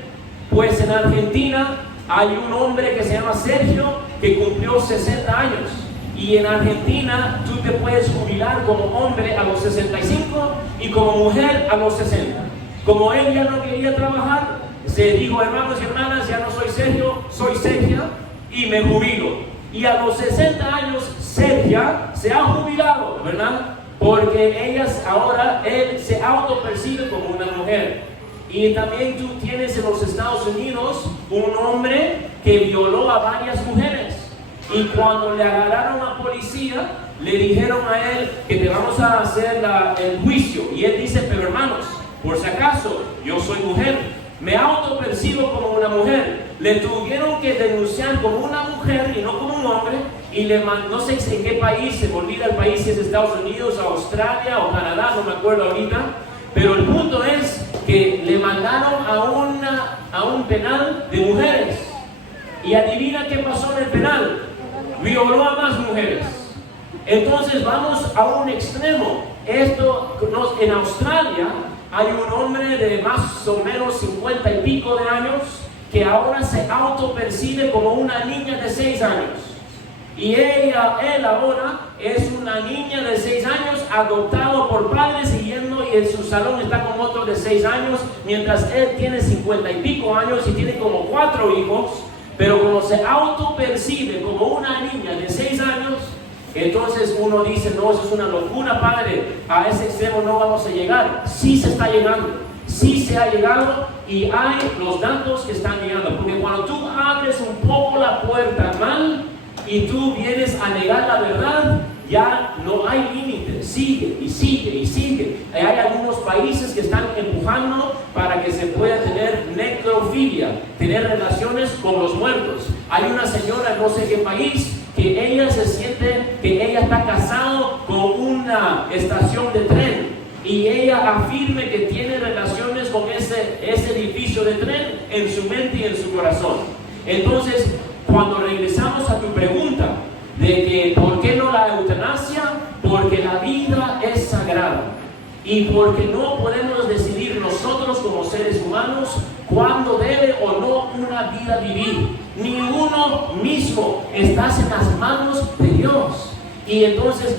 Pues en Argentina hay un hombre que se llama Sergio que cumplió 60 años. Y en Argentina tú te puedes jubilar como hombre a los 65 y como mujer a los 60. Como él ya no quería trabajar, se dijo: hermanos y hermanas, ya no soy Sergio, soy Sergia y me jubilo. Y a los 60 años Sergia se ha jubilado, ¿verdad? Porque él se autopercibe como una mujer. Y también tú tienes en los Estados Unidos un hombre que violó a varias mujeres. Y cuando le agarraron a policía, le dijeron a él que te vamos a hacer el juicio. Y él dice: pero hermanos, por si acaso, yo soy mujer, me autopercibo como una mujer. Le tuvieron que denunciar como una mujer y no como un hombre. Y no sé en qué país, se me olvida el país, si es Estados Unidos, Australia o Canadá, no me acuerdo ahorita. Pero el punto es que le mandaron a un penal de mujeres. Y adivina qué pasó en el penal. Violó a más mujeres. Entonces vamos a un extremo. En Australia hay un hombre de más o menos 50 y pico de años que ahora se autopercibe como una niña de 6 años. Y él ahora es una niña de 6 años adoptado por padres y en su salón está con otro de 6 años, mientras él tiene 50 y pico años y tiene como 4 hijos. Pero como se autopercibe como una niña de 6 años, entonces uno dice: no, eso es una locura, padre, a ese extremo no vamos a llegar. Sí se está llegando. sí se ha llegado y hay los datos que están llegando. Porque cuando tú abres un poco la puerta mal y tú vienes a negar la verdad, ya no hay límites, sigue y sigue y sigue. Hay algunos países que están empujando para que se pueda tener necrofilia, tener relaciones con los muertos. Hay una señora en no sé qué país que ella se siente que ella está casada con una estación de tren y ella afirme que tiene relaciones con ese edificio de tren en su mente y en su corazón. Entonces, cuando regresamos a tu pregunta de que ¿por qué no la eutanasia? Porque la vida es sagrada y porque no podemos decidir nosotros como seres humanos cuándo debe o no una vida vivir. Ni uno mismo estás en las manos de Dios. Y entonces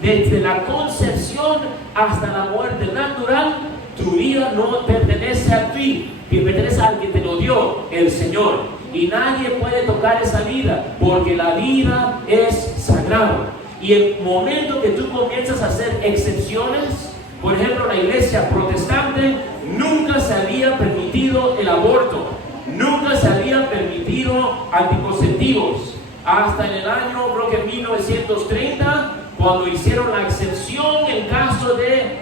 desde la concepción hasta la muerte natural, tu vida no pertenece a ti, que pertenece al que te lo dio, el Señor. Y nadie puede tocar esa vida, porque la vida es sagrada. Y el momento que tú comienzas a hacer excepciones, por ejemplo, la iglesia protestante nunca se había permitido el aborto, nunca se había permitido anticonceptivos, hasta en el año, creo que 1930, cuando hicieron la excepción en caso de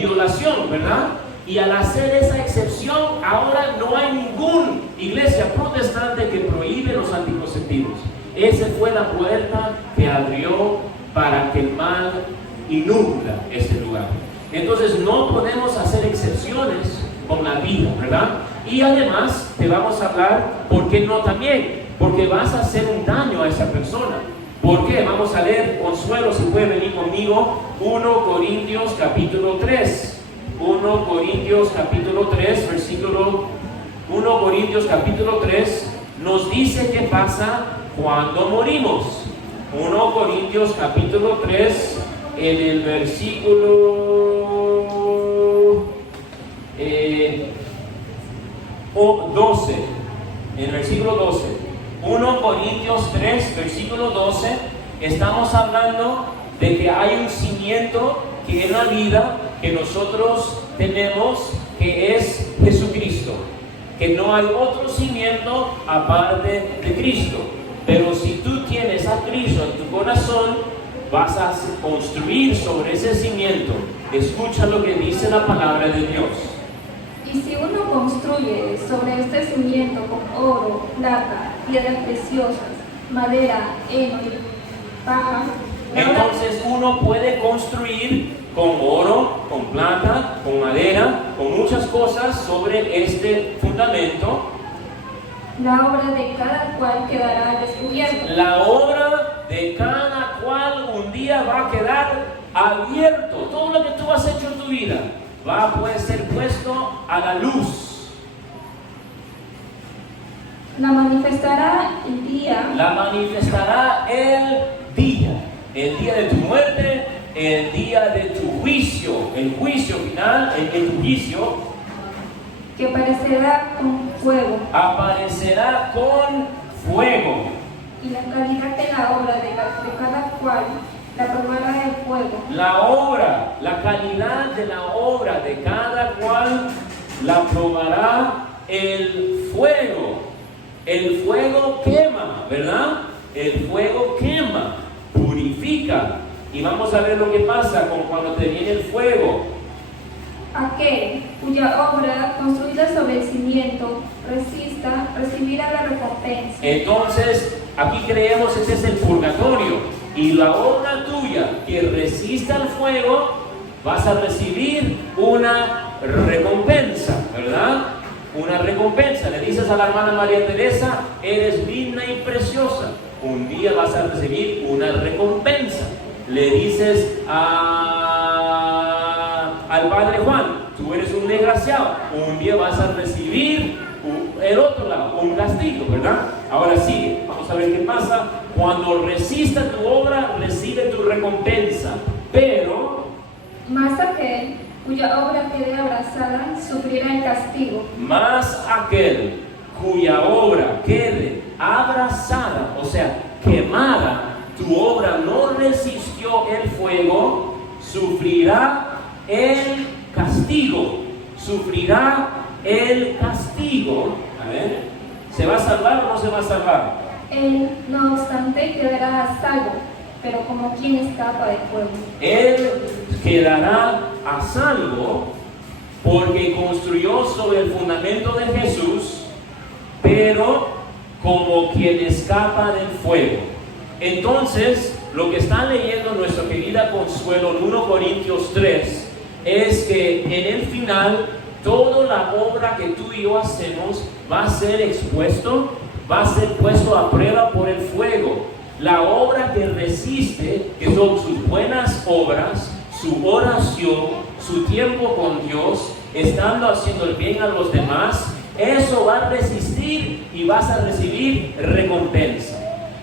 violación, ¿verdad? Y al hacer esa excepción, ahora no hay ninguna iglesia protestante que prohíbe los anticonceptivos. Esa fue la puerta que abrió para que el mal inunda este lugar. Entonces no podemos hacer excepciones con la vida, ¿verdad? Y además te vamos a hablar, ¿por qué no también? Porque vas a hacer un daño a esa persona. ¿Por qué? Vamos a leer, Consuelo, si puede venir conmigo, 1 Corintios capítulo 3. 1 Corintios capítulo 3, versículo 1 Corintios capítulo 3 nos dice qué pasa cuando morimos. 1 Corintios capítulo 3 en el versículo 12. En el versículo 12. 1 Corintios 3, versículo 12, estamos hablando de que hay un cimiento que en la vida que nosotros tenemos, que es Jesucristo, que no hay otro cimiento aparte de Cristo. Pero si tú tienes a Cristo en tu corazón, vas a construir sobre ese cimiento. Escucha lo que dice la palabra de Dios. Y si uno construye sobre este cimiento con oro, plata, piedras preciosas, madera, heno y paja, entonces uno puede construir con oro, con plata, con madera, con muchas cosas sobre este fundamento. La obra de cada cual quedará descubierta. La obra de cada cual un día va a quedar abierto. Todo lo que tú has hecho en tu vida va a poder ser puesto a la luz. La manifestará el día. La manifestará el día de tu muerte, el día de tu juicio, el juicio final, el juicio que aparecerá con fuego. Aparecerá con fuego. Y la calidad de la obra de cada cual la probará el fuego. La calidad de la obra de cada cual la probará el fuego. El fuego quema, ¿verdad? El fuego quema, purifica. Y vamos a ver lo que pasa cuando te viene el fuego. Aquel cuya obra construida sobre el cimiento resista, recibirá la recompensa. Entonces, aquí creemos que ese es el purgatorio. Y la obra tuya que resista al fuego, vas a recibir una recompensa, ¿verdad? Una recompensa. Le dices a la hermana María Teresa, eres digna y preciosa. Un día vas a recibir una recompensa. Le dices al padre Juan, tú eres un desgraciado. Un día vas a recibir el otro lado, un castigo, ¿verdad? Ahora sí, vamos a ver qué pasa. Cuando resista tu obra, recibe tu recompensa. Pero más aquel cuya obra quede abrazada sufrirá el castigo. Más aquel cuya obra quede abrazada, o sea, quemada, tu obra no resistió el fuego, sufrirá el castigo. Sufrirá el castigo. A ver, ¿se va a salvar o no se va a salvar? Él, no obstante, quedará a salvo, pero como quien escapa del fuego. Él quedará a salvo porque construyó sobre el fundamento de Jesús, pero como quien escapa del fuego. Entonces, lo que está leyendo nuestra querida Consuelo en 1 Corintios 3 es que en el final toda la obra que tú y yo hacemos va a ser expuesto, va a ser puesto a prueba por el fuego. La obra que resiste, que son sus buenas obras, su oración, su tiempo con Dios, estando haciendo el bien a los demás, eso va a resistir y vas a recibir recompensa.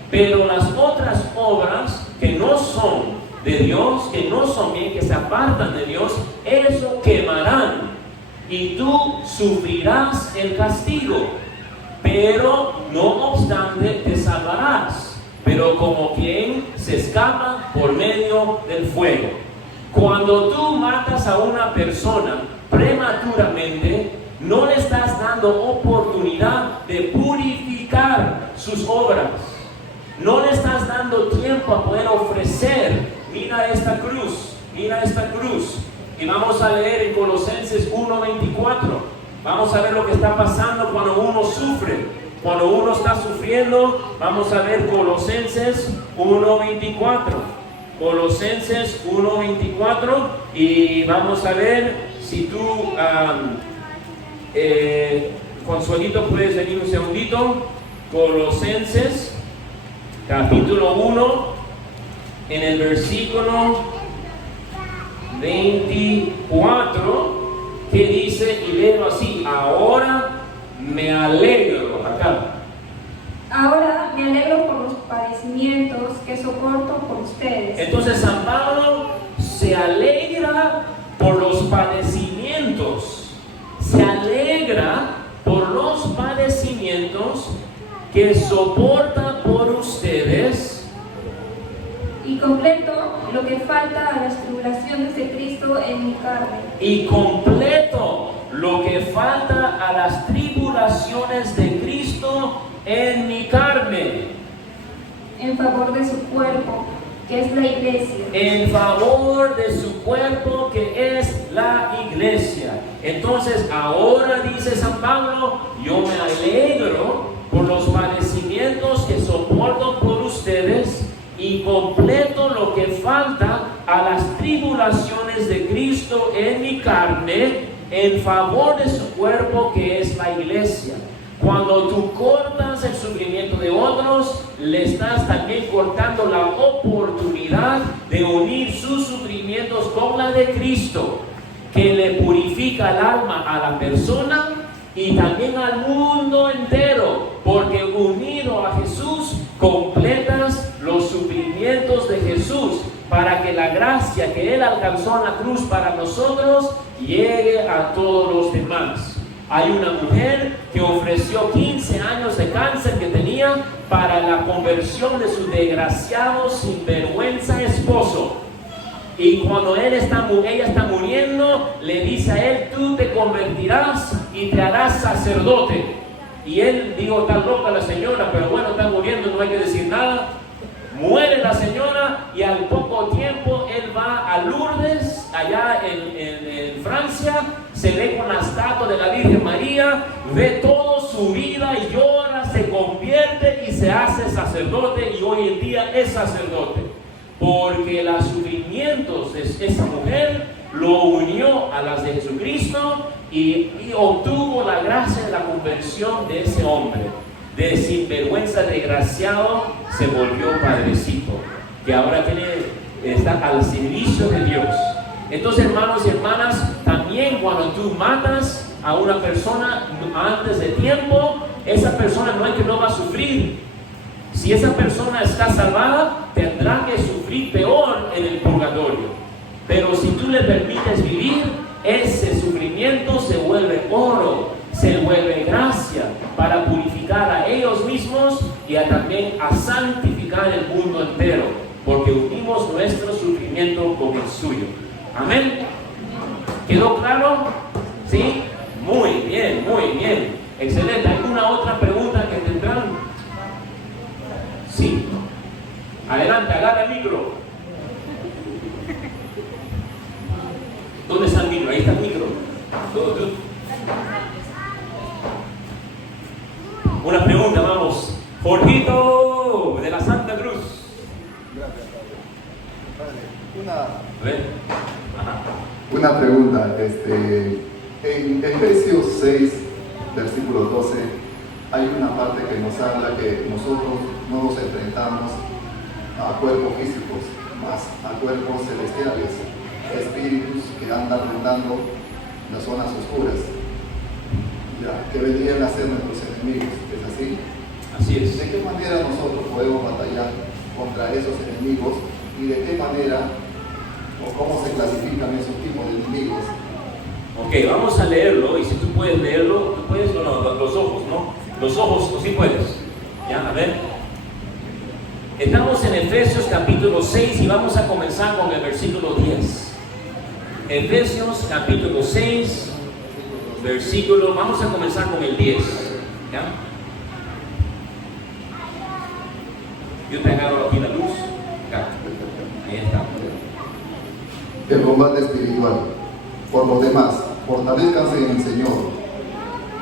Pero las otras obras que no son de Dios, que no son bien, que se apartan de Dios, eso quemarán y tú sufrirás el castigo, pero no obstante te salvarás, pero como quien se escapa por medio del fuego. Cuando tú matas a una persona prematuramente, no le estás dando oportunidad de purificar sus obras. No le estás dando tiempo a poder ofrecer. Mira esta cruz, mira esta cruz. Y vamos a leer en Colosenses 1:24. Vamos a ver lo que está pasando cuando uno sufre. Cuando uno está sufriendo, vamos a ver Colosenses 1:24. Colosenses 1:24. Y vamos a ver si tú, Consuelito, puedes venir un segundito. Colosenses capítulo 1, en el versículo 24, que dice, y léelo así: ahora me alegro. Acá. Ahora me alegro por los padecimientos que soporto por ustedes. Entonces San Pablo se alegra por los padecimientos. Se alegra por los padecimientos que soporta por ustedes, y completo lo que falta a las tribulaciones de Cristo en mi carne. Y completo lo que falta a las tribulaciones de Cristo en mi carne. En favor de su cuerpo, que es la iglesia. En favor de su cuerpo, que es la iglesia. Entonces, ahora dice San Pablo, yo me alegro por los padecimientos que soporto por ustedes y completo lo que falta a las tribulaciones de Cristo en mi carne, en favor de su cuerpo, que es la iglesia. Cuando tú cortas el sufrimiento de otros, le estás también cortando la oportunidad de unir sus sufrimientos con la de Cristo, que le purifica el alma a la persona y también al mundo entero, porque unido a Jesús completas los sufrimientos de Jesús, para que la gracia que Él alcanzó en la cruz para nosotros llegue a todos los demás. Hay una mujer que ofreció 15 años de cáncer que tenía para la conversión de su desgraciado, sinvergüenza esposo. Y cuando ella está muriendo, le dice a él, tú te convertirás y te harás sacerdote. Y él dijo, está loca la señora, pero bueno, está muriendo, no hay que decir nada. Muere la señora y al poco tiempo él va a Lourdes, allá en Francia, se ve con la estatua de la Virgen María, ve toda su vida y llora, se convierte y se hace sacerdote, y hoy en día es sacerdote. Porque los sufrimientos de esa mujer lo unió a las de Jesucristo y obtuvo la gracia de la conversión de ese hombre. De sinvergüenza desgraciado se volvió padrecito, que ahora está al servicio de Dios. Entonces, hermanos y hermanas, también cuando tú matas a una persona antes de tiempo, esa persona no es que no va a sufrir. Si esa persona está salvada, tendrá que sufrir peor en el purgatorio. Pero si tú le permites vivir, ese sufrimiento se vuelve oro, se vuelve gracia para purificar a ellos mismos y también a santificar el mundo entero. Porque unimos nuestro sufrimiento con el suyo. Amén. ¿Quedó claro? ¿Sí? Muy bien, muy bien. Excelente. ¿Alguna otra pregunta que tendrán? Sí. Adelante, agarra el micro. ¿Dónde está el micro? Ahí está el micro. Una pregunta, vamos. Jorgito de la Santa Cruz. Gracias, Padre. A ver. Ajá. Una pregunta. En Efesios 6, versículo 12, hay una parte que nos habla que nosotros no nos enfrentamos a cuerpos físicos, más a cuerpos celestiales, espíritus que andan rondando las zonas oscuras, ya, que vendrían a ser nuestros enemigos. ¿Es así? Así es. ¿De qué manera nosotros podemos batallar contra esos enemigos y de qué manera o cómo se clasifican esos tipos de enemigos? Ok, vamos a leerlo, y si tú puedes leerlo, tú puedes, no, los ojos, ¿no? Los ojos, sí puedes. Ya, a ver. Estamos en Efesios capítulo 6 y vamos a comenzar con el versículo 10. Efesios capítulo 6, versículo, vamos a comenzar con el 10. ¿Ya? Yo te agarro aquí la luz. Acá. Ahí está. El combate espiritual. Por lo demás, fortalezcanse en el Señor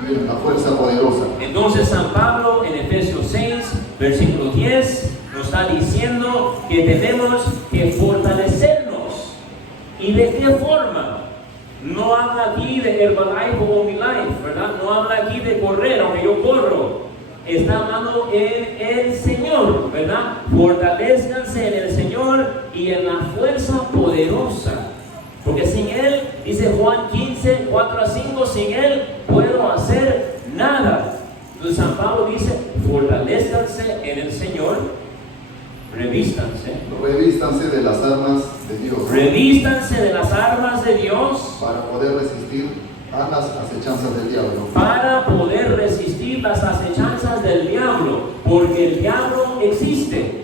y en la fuerza poderosa. Entonces San Pablo en Efesios 6, versículo 10, nos está diciendo que tenemos que fortalecernos. ¿Y de qué forma? No habla aquí de Herbalife o OmniLife, ¿verdad? No habla aquí de correr, aunque yo corro. Está hablando en el Señor, ¿verdad? Fortalezcanse en el Señor y en la fuerza poderosa. Porque sin Él, dice Juan 15, 4 a 5, sin Él puedo hacer nada. Entonces San Pablo dice, fortalezcanse en el Señor, revístanse. Revístanse de las armas de Dios. Revístanse de las armas de Dios para poder resistir a las acechanzas del diablo. Para poder resistir las acechanzas del diablo, porque el diablo existe.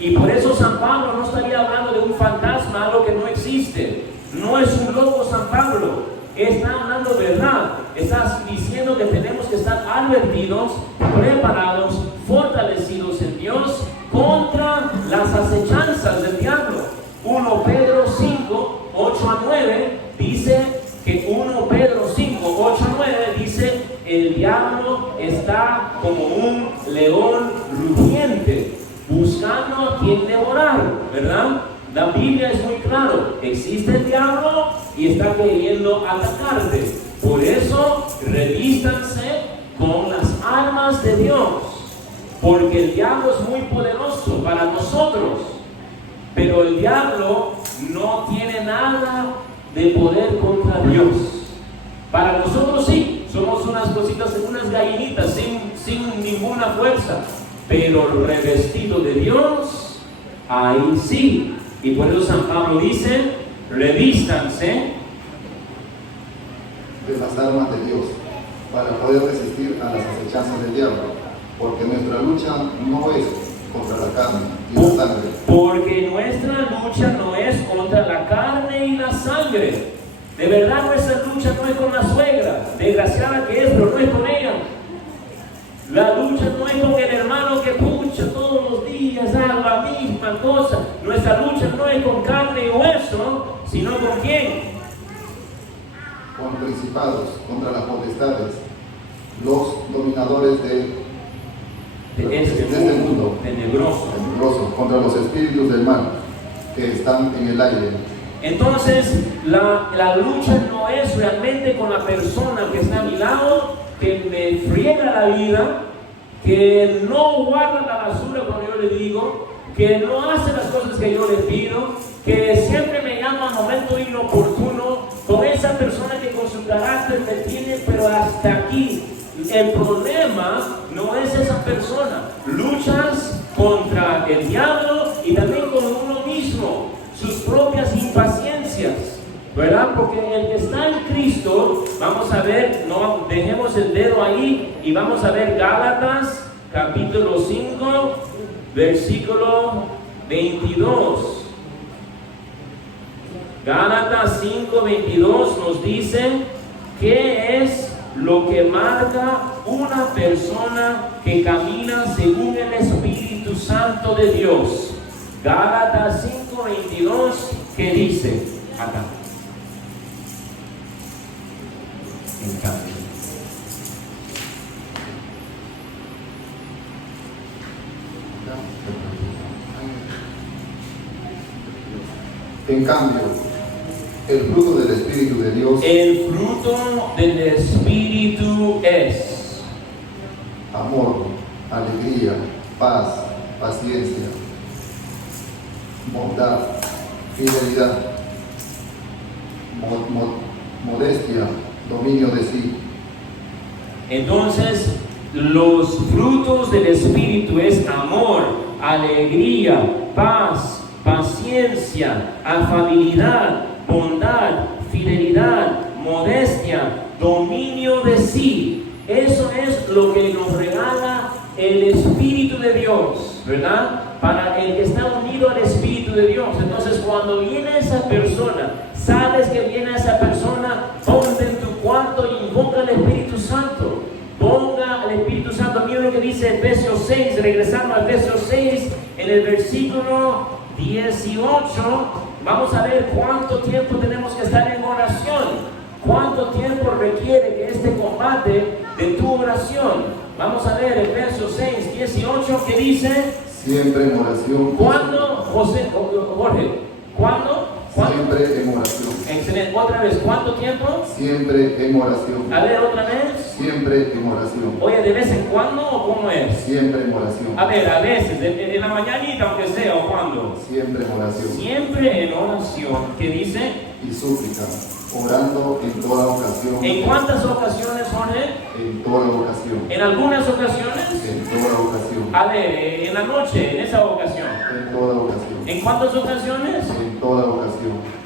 Y por eso San Pablo no estaría hablando de un fantasma, algo que no existe. No es un loco San Pablo. Está hablando verdad. Está diciendo que tenemos que estar advertidos, preparados, fortalecidos en Dios contra las acechanzas del diablo. 1 Pedro 5, 8 a 9 dice que 1 Pedro 5, 8 a 9 dice: el diablo está como un león rugiente, buscando a quien devorar, ¿verdad? La Biblia es muy claro, existe el diablo y está queriendo atacarte. Por eso, revístanse con las armas de Dios, porque el diablo es muy poderoso para nosotros, pero el diablo no tiene nada de poder contra Dios. Para nosotros sí, somos unas cositas, unas gallinitas sin ninguna fuerza, pero revestido de Dios, ahí sí. Y por eso San Pablo dice, revístanse de las armas de Dios para poder resistir a las acechanzas del diablo, porque nuestra lucha no es contra la carne y la sangre. Porque nuestra lucha no es contra la carne y la sangre. De verdad nuestra lucha no es con la suegra, desgraciada que es, pero no es con ella. La lucha no es con el hermano que pucha todos los días, la misma cosa. Nuestra lucha no es con carne y hueso, sino con ¿quién? Con principados, contra las potestades, los dominadores de este mundo tenebroso, contra los espíritus del mal que están en el aire. Entonces, la lucha no es realmente con la persona que está a mi lado, que me friega la vida, que no guarda la basura cuando yo le digo, que no hace las cosas que yo le pido, que siempre me llama a momento inoportuno, con esa persona que con su carácter me tiene pero hasta aquí. El problema no es esa persona. Luchas contra el diablo y también con uno mismo, sus propias impaciencias, ¿verdad? Porque el que está en Cristo, vamos a ver, no dejemos el dedo ahí y vamos a ver Gálatas capítulo 5, versículo 22. Gálatas 5:22 nos dice qué es lo que marca una persona que camina según el Espíritu Santo de Dios. Gálatas 5:22, ¿qué dice? Acá. En cambio. En cambio, el fruto del Espíritu de Dios, El fruto del Espíritu es amor, alegría, paz, paciencia, bondad, fidelidad, modestia, dominio de sí. Entonces, los frutos del Espíritu es amor, alegría, paz, paciencia, afabilidad, bondad, fidelidad, modestia, dominio de sí. Eso es lo que nos regala el Espíritu de Dios, ¿verdad? Para el que está unido al Espíritu de Dios. Entonces, cuando viene esa persona, sabes que viene esa persona, ponte en tu cuarto y invoca al Espíritu Santo. Ponga al Espíritu Santo. Mira lo que dice Efesios 6, regresando a Efesios 6, en el versículo 18, vamos a ver cuánto tiempo tenemos que estar en oración, cuánto tiempo requiere que este combate de tu oración. Vamos a ver Efesios 6, 18, que dice, siempre en oración. ¿cuándo, Jorge? ¿Cuándo? Siempre en oración. Excelente. Otra vez, ¿cuánto tiempo? Siempre en oración. A ver, otra vez. Siempre en oración. Oye, ¿de vez en cuando o cómo es? Siempre en oración. A ver, a veces, en la mañanita, aunque sea, o cuando. Siempre en oración. Siempre en oración. ¿Qué dice? Y súplica, orando en toda ocasión. ¿En cuántas ocasiones, Jorge? En toda ocasión. ¿En algunas ocasiones? En toda ocasión. A ver, en la noche, en esa ocasión. En toda ocasión. ¿En cuántas ocasiones? En toda ocasión.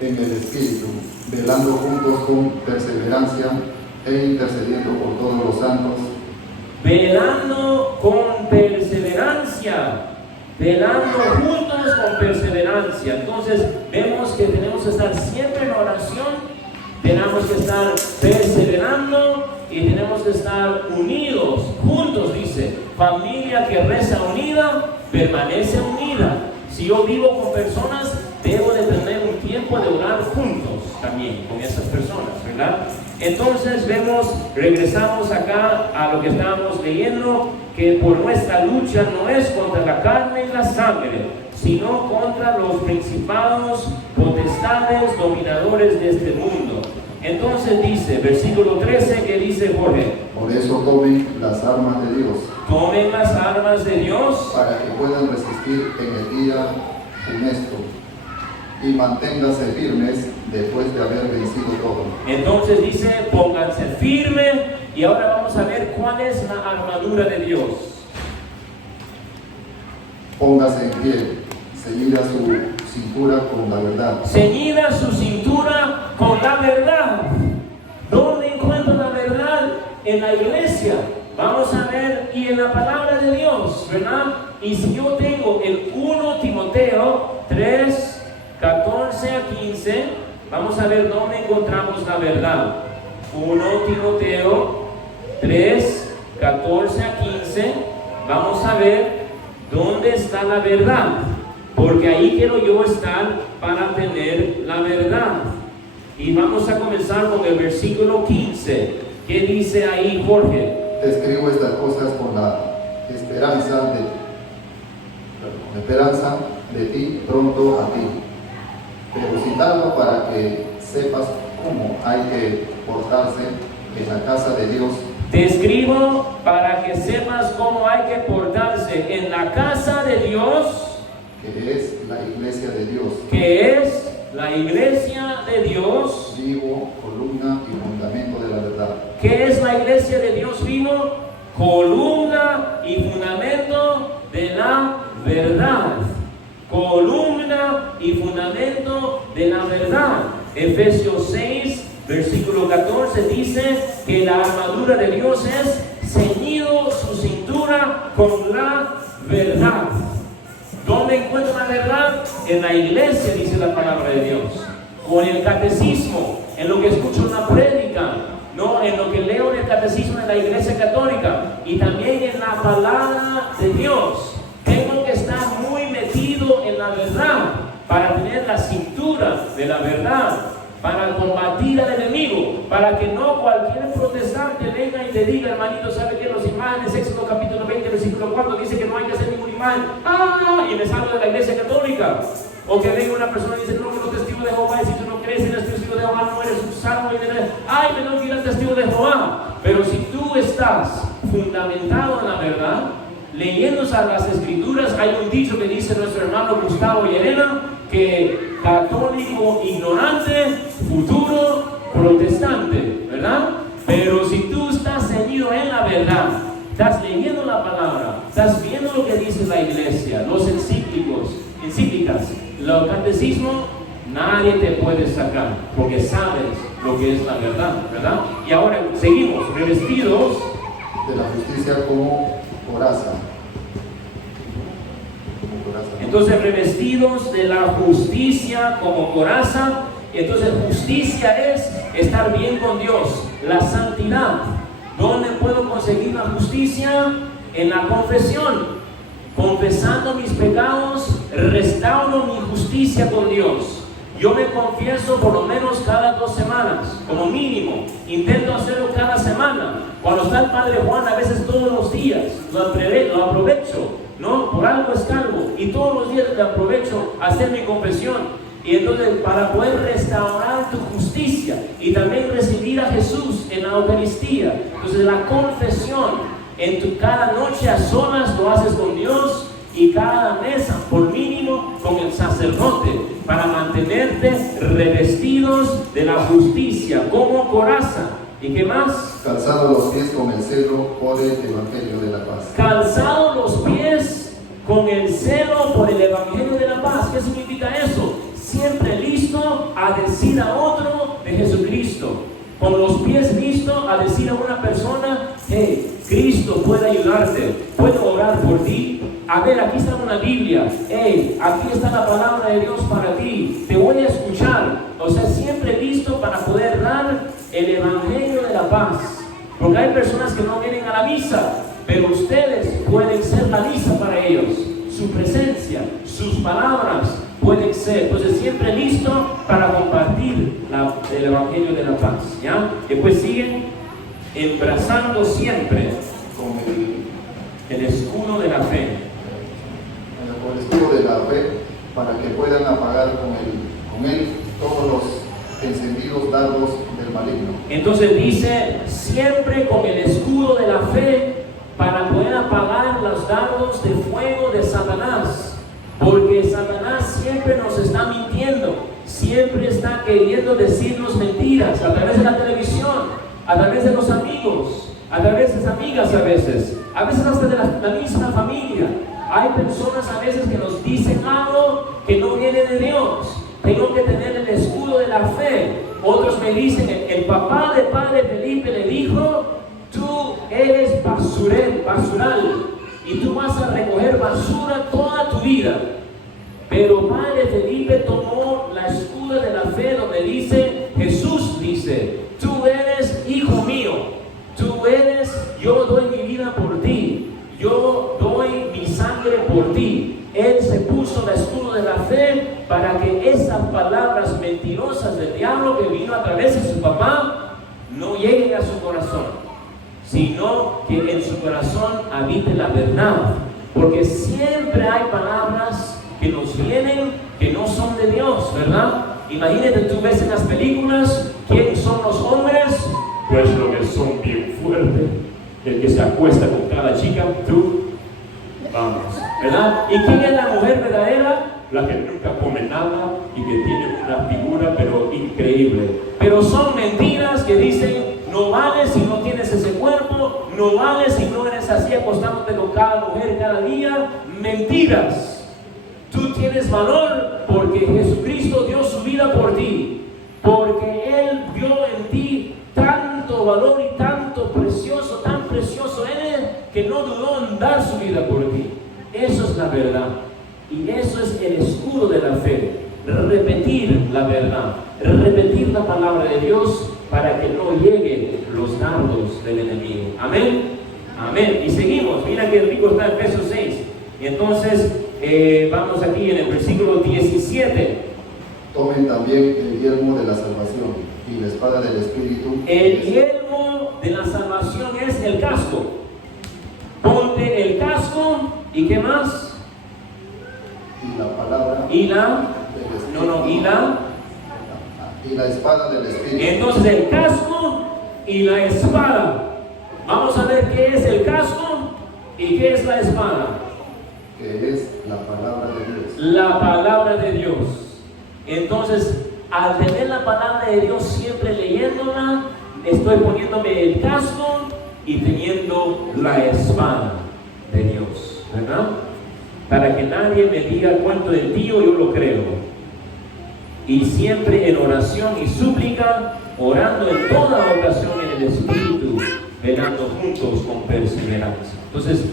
En el Espíritu, velando juntos con perseverancia e intercediendo por todos los santos. Velando con perseverancia. Velando juntos con perseverancia. Entonces, vemos que tenemos que estar siempre en oración. Tenemos que estar perseverando y tenemos que estar unidos, juntos, dice. Familia que reza unida, permanece unida. Si yo vivo con personas, debo de tener un tiempo de orar juntos también con esas personas, ¿verdad? Entonces regresamos acá a lo que estábamos leyendo, que por nuestra lucha no es contra la carne y la sangre, sino contra los principados, potestades, dominadores de este mundo. Entonces dice, versículo 13, que dice Jorge, por eso tomen las armas de Dios. Tomen las armas de Dios para que puedan resistir en el día funesto y manténganse firmes después de haber vencido todo. Entonces dice, pónganse firmes, y ahora vamos a ver cuál es la armadura de Dios. Póngase en pie, ceñida su cintura con la verdad. Ceñida su cintura con la verdad. ¿Dónde encuentro la verdad? En la iglesia. Vamos a ver, y en la palabra de Dios, ¿verdad? Y si yo tengo el 1 Timoteo 3, 14 a 15, vamos a ver dónde encontramos la verdad. 1 Timoteo 3, 14 a 15, vamos a ver dónde está la verdad, porque ahí quiero yo estar para tener la verdad. Y vamos a comenzar con el versículo 15. ¿Qué dice ahí, Jorge? Te escribo estas cosas con la esperanza de ti pronto a ti, pero citando para que sepas cómo hay que portarse en la casa de Dios. Te escribo para que sepas cómo hay que portarse en la casa de Dios, que es la iglesia de Dios, que es la iglesia de Dios, vivo, columna y fundamento de la verdad. ¿Qué es la iglesia de Dios vivo? Columna y fundamento de la verdad. Columna y fundamento de la verdad. Efesios 6, versículo 14 dice que la armadura de Dios es ceñido su cintura con la verdad. ¿Dónde encuentro la verdad? En la iglesia, dice la palabra de Dios. O en el catecismo, en lo que escucho en la prédica, no, en lo que leo en el catecismo de la iglesia católica, y también en la palabra de Dios. Tengo que estar muy metido en la verdad para tener la cintura de la verdad, para combatir al enemigo, para que no cualquier protestante venga y te diga, hermanito, ¿sabe qué? Los imágenes, Éxodo capítulo 20, versículo 4, dice que no hay que hacer ningún imán. Y me salgo de la iglesia católica. O que venga una persona y dice, no, que los testigos de Jehová, y si tú no crees en los testigos de Jehová, no eres un salvo. Ay, me tengo que ir al testigo de Jehová. Pero si tú estás fundamentado en la verdad, leyendo las escrituras, hay un dicho que dice nuestro hermano Gustavo y Elena, que católico ignorante, futuro protestante, ¿verdad? Pero si tú estás ceñido en la verdad, estás leyendo la palabra, estás viendo lo que dice la iglesia, los encíclicas, los catecismos, nadie te puede sacar, porque sabes lo que es la verdad, ¿verdad? Y ahora seguimos, revestidos de la justicia como coraza. Entonces, revestidos de la justicia como coraza. Entonces, justicia es estar bien con Dios, la santidad. ¿Dónde puedo conseguir la justicia? En la confesión. Confesando mis pecados, restauro mi justicia con Dios. Yo me confieso por lo menos cada 2 semanas, como mínimo. Intento hacerlo cada semana. Cuando está el Padre Juan, a veces todos los días lo aprovecho, ¿no? Por algo es calvo, y todos los días le aprovecho a hacer mi confesión. Y entonces, para poder restaurar tu justicia y también recibir a Jesús en la Eucaristía. Entonces, la confesión cada noche a solas lo haces con Dios, y cada mesa por mínimo con el sacerdote, para mantenerte revestidos de la justicia como coraza. ¿Y qué más? Calzado los pies con el celo por el Evangelio de la paz. Calzado los pies con el celo por el Evangelio de la paz. ¿Qué significa eso? Siempre listo a decir a otro de Jesucristo. Con los pies listos a decir a una persona, hey, Cristo puede ayudarte, puedo orar por ti. A ver, aquí está una Biblia, hey, aquí está la palabra de Dios para ti, te voy a escuchar. O sea, siempre listo para poder dar el Evangelio de la paz. Porque hay personas que no vienen a la misa, pero ustedes pueden ser la misa para ellos. Su presencia, sus palabras pueden ser. Entonces, siempre listo para compartir el Evangelio de la paz, ¿ya? Después siguen embrazando siempre Con el escudo de la fe. el escudo de la fe, para que puedan apagar con él todos los encendidos dardos del maligno. Entonces dice, siempre con el escudo de la fe, para poder apagar los dardos de fuego de Satanás. Porque Satanás siempre nos está mintiendo, siempre está queriendo decirnos mentiras, a través de la televisión, a través de los amigos, a través de las amigas a veces hasta de la misma familia. Hay personas a veces que nos dicen algo que no viene de Dios. Tengo que tener el escudo de la fe. Otros me dicen, el papá de Padre Felipe le dijo, tú eres basural, y tú vas a recoger basura toda tu vida. Pero Padre Felipe tomó la escudo de la fe, donde dice, Jesús dice, tú eres hijo mío, yo doy mi vida por ti, yo doy mi sangre por ti. Él se puso el escudo de la fe para que esas palabras mentirosas del diablo que vino a través de su papá no lleguen a su corazón, sino que en su corazón habite la verdad. Porque siempre hay palabras que nos vienen que no son de Dios, ¿verdad? Imagínate, tú ves en las películas quién son los hombres, pues los que son bien fuertes, el que se acuesta con cada chica, tú, vamos, ¿verdad? ¿Y quién es la mujer verdadera? La que nunca come nada y que tiene una figura pero increíble. Pero son mentiras que dicen, no vales si no tienes ese cuerpo, no vales si no eres así acostándote con cada mujer cada día. Mentiras. Tú tienes valor porque Jesucristo dio su vida por ti, porque Él vio en ti tanto valor y tanto precioso, tan precioso en Él, que no dudó en dar su vida por ti. Eso es la verdad. Y eso es el escudo de la fe. Repetir la verdad, repetir la palabra de Dios para que no lleguen los dardos del enemigo. Amén. Amén. Y seguimos. Mira que rico está el verso 6. Y entonces vamos aquí en el versículo 17. Tomen también el yelmo de la salvación y la espada del Espíritu. El yelmo de la salvación es el casco. Ponte el casco y ¿qué más? Y la palabra Y la del Espíritu. Y la espada del Espíritu. Entonces el casco y la espada. Vamos a ver qué es el casco y qué es la espada. Que es la palabra de Dios. La palabra de Dios. Entonces, al tener la palabra de Dios siempre leyéndola, estoy poniéndome el casco y teniendo la espada de Dios, ¿verdad? Para que nadie me diga cuento del tío, yo lo creo. Y siempre en oración y súplica, orando en toda ocasión en el Espíritu, velando juntos con perseverancia. Entonces,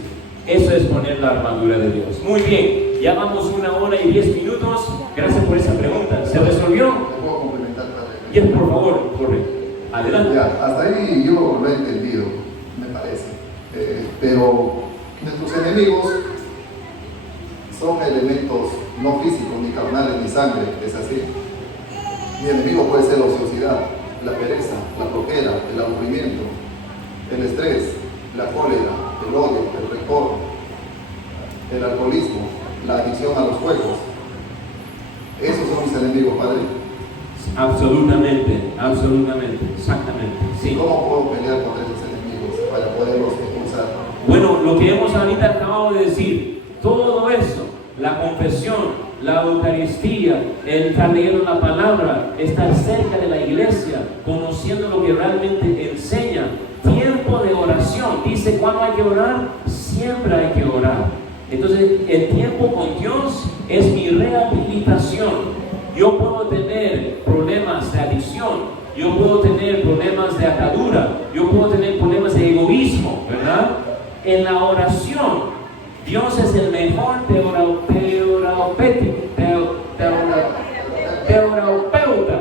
eso es poner la armadura de Dios. Muy bien, ya vamos 1 hora y 10 minutos. Gracias por esa pregunta. ¿Se resolvió? ¿Me puedo complementar, padre? Yes, por favor, corre. Adelante. Ya, hasta ahí yo lo he entendido, me parece. Pero nuestros enemigos son elementos no físicos, ni carnales, ni sangre, es así. Mi enemigo puede ser la ociosidad, la pereza, la flojera, el aburrimiento, el estrés, la cólera, el odio, el rencor, el alcoholismo, la adicción a los juegos. Esos son mis enemigos, Padre. Absolutamente, absolutamente, exactamente. Sí. ¿Cómo puedo pelear contra esos enemigos para poderlos expulsar? Bueno, lo que hemos ahorita acabado de decir, todo eso, la confesión, la Eucaristía, el estar leyendo la palabra, estar cerca de la iglesia, conociendo lo que realmente enseña, tiempo de oración. Dice, ¿cuándo hay que orar? Siempre hay que orar. Entonces, el tiempo con Dios es mi rehabilitación. Yo puedo tener problemas de adicción, yo puedo tener problemas de atadura, yo puedo tener problemas de egoísmo, ¿verdad? En la oración, Dios es el mejor terapeuta,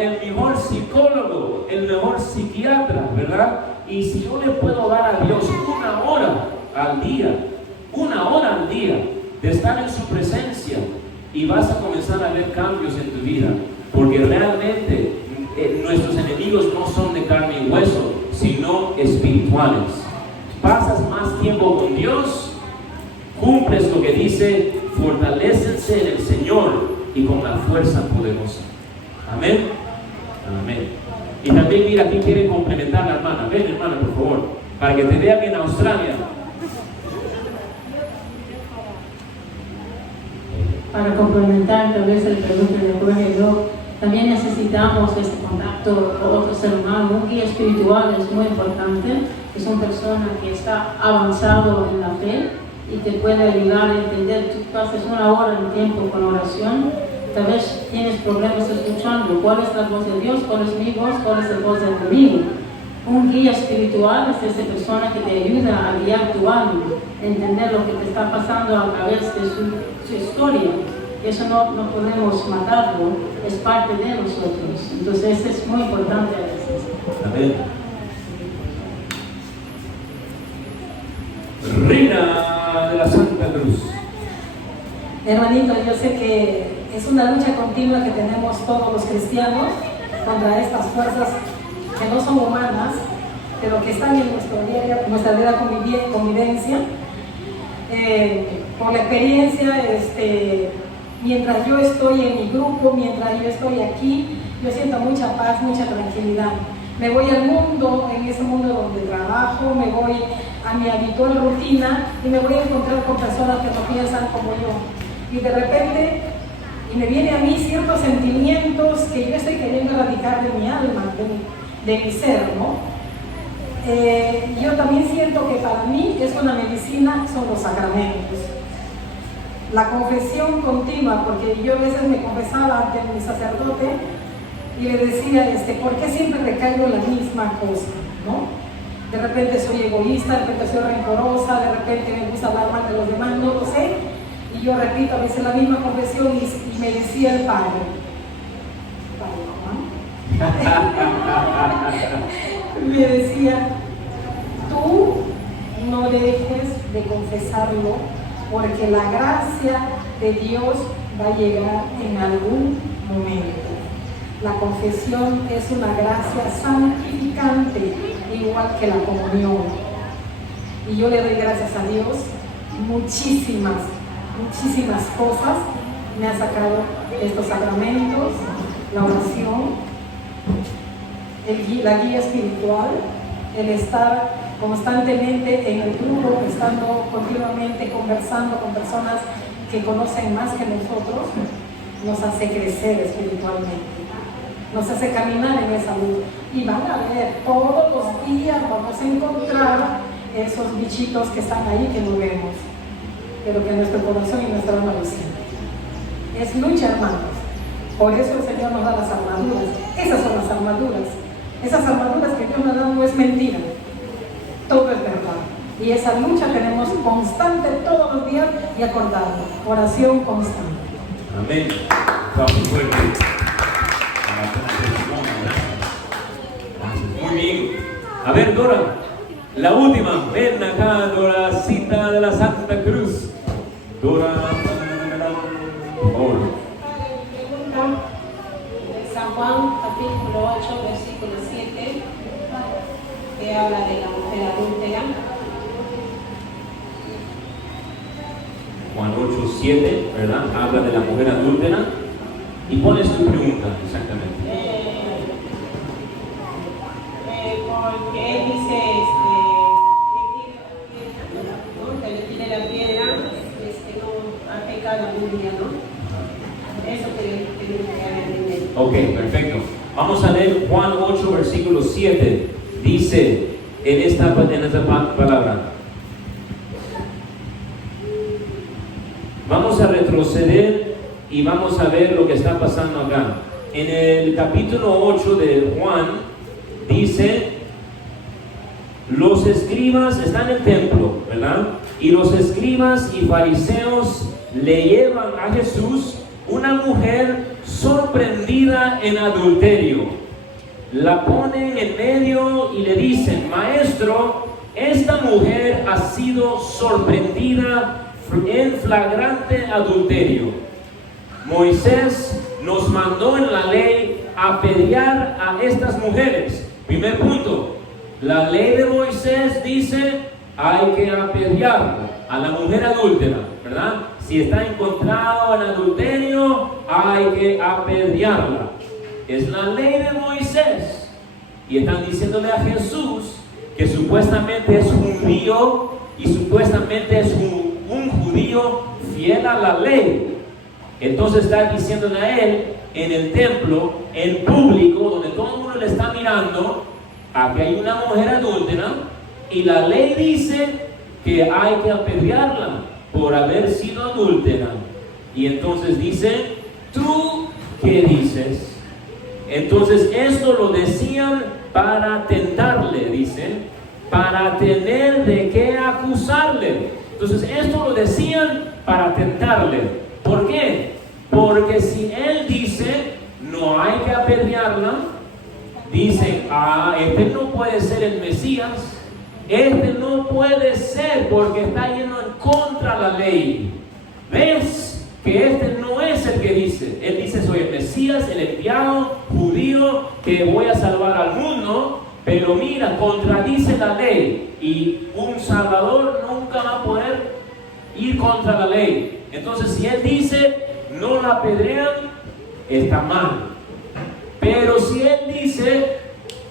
el mejor psicólogo, el mejor psiquiatra, ¿verdad? Y si yo le puedo dar a Dios 1 hora al día, 1 hora al día de estar en su presencia, y vas a comenzar a ver cambios en tu vida, porque realmente nuestros enemigos no son de carne y hueso, sino espirituales. Pasas más tiempo con Dios, cumples lo que dice, fortalécense en el Señor y con la fuerza poderosa. Amén. Amén. Y también mira, aquí quiere complementar a la hermana. Ven, hermana, por favor, para que te vean en Australia. Para complementar tal vez el pregunta de Jorge, también necesitamos este contacto con otro ser humano. Un guía espiritual es muy importante, es una persona que está avanzado en la fe y te puede ayudar a entender. Tú pasas 1 hora en tiempo con oración, tal vez tienes problemas escuchando cuál es la voz de Dios, cuál es mi voz, cuál es la voz del enemigo. Un guía espiritual es esa persona que te ayuda a guiar tu alma, a entender lo que te está pasando a través de su historia. Eso no podemos matarlo, es parte de nosotros. Entonces eso es muy importante a veces. Amén. Reina de la Santa Cruz. Hermanito, yo sé que es una lucha continua que tenemos todos los cristianos contra estas fuerzas que no son humanas, pero que están en nuestra vida convivencia. Por la experiencia, mientras yo estoy en mi grupo, mientras yo estoy aquí, yo siento mucha paz, mucha tranquilidad. Me voy al mundo, en ese mundo donde trabajo, me voy a mi habitual rutina y me voy a encontrar con personas que no piensan como yo. Y de repente, y me vienen a mí ciertos sentimientos que yo estoy queriendo erradicar de mi alma, de mi ser, ¿no? Yo también siento que para mí es una medicina, son los sacramentos. La confesión continua, porque yo a veces me confesaba ante mi sacerdote y le decía, ¿por qué siempre recaigo en la misma cosa? ¿No? De repente soy egoísta, de repente soy rencorosa, de repente me gusta hablar mal de los demás, no lo sé. Y yo repito a veces la misma confesión y me decía el Padre Juan, me decía, tú no dejes de confesarlo porque la gracia de Dios va a llegar en algún momento. La confesión es una gracia santificante, igual que la comunión. Y yo le doy gracias a Dios, muchísimas cosas me ha sacado estos sacramentos, la oración, la guía espiritual, el estar constantemente en el grupo, estando continuamente conversando con personas que conocen más que nosotros, nos hace crecer espiritualmente, nos hace caminar en esa luz. Y van a ver, todos los días vamos a encontrar esos bichitos que están ahí que no vemos, pero que nuestro corazón y nuestra alma lo sienten. Es lucha, hermanos. Por eso el Señor nos da las armaduras. Esas son las armaduras. Esas armaduras que Dios nos da no es mentira. Todo es verdad. Y esa lucha tenemos constante todos los días y acordarnos. Oración constante. Amén. Vamos fuerte. Muy bien. A ver, Dora, la última. Ven acá, Doracita de la Santa Cruz. Dora, por favor. San Juan, capítulo 8, versículo 7, que habla de la mujer adúltera. Juan 8:7, ¿verdad? Habla de la mujer adúltera. Y pones tu pregunta, exactamente. Porque él dice que le tire la piedra, no ha pecado algún día, ¿no? Eso que entender. Ok, perfecto. Vamos a leer Juan 8, versículo 7. Dice en esta palabra. Vamos a retroceder y vamos a ver lo que está pasando acá. En el capítulo 8 de Juan dice, los escribas están en el templo, ¿verdad? Y los escribas y fariseos le llevan a Jesús una mujer sorprendida en adulterio. La ponen en medio y le dicen, maestro, esta mujer ha sido sorprendida en flagrante adulterio. Moisés nos mandó en la ley apedrear a estas mujeres. Primer punto, la ley de Moisés dice hay que apedrear a la mujer adúltera, ¿verdad? Si está encontrado en adulterio, hay que apedrearla. Es la ley de Moisés. Y están diciéndole a Jesús, que supuestamente es judío y supuestamente es un judío fiel a la ley. Entonces está diciéndole a él en el templo, en público, donde todo el mundo le está mirando, aquí hay una mujer adúltera y la ley dice que hay que apedrearla por haber sido adúltera. Y entonces dice, ¿tú qué dices? Entonces esto lo decían para tentarle, dicen, para tener de qué acusarle. Entonces esto lo decían para tentarle. ¿Por qué? Porque si él dice no hay que apedrearla, dicen, este no puede ser el Mesías, este no puede ser porque está yendo en contra de la ley. ¿Ves? Que este no es el que dice. Él dice, soy el Mesías, el enviado judío que voy a salvar al mundo, pero mira, contradice la ley y un salvador nunca va a poder ir contra la ley. Entonces si él dice no la apedrean, está mal. Pero si él dice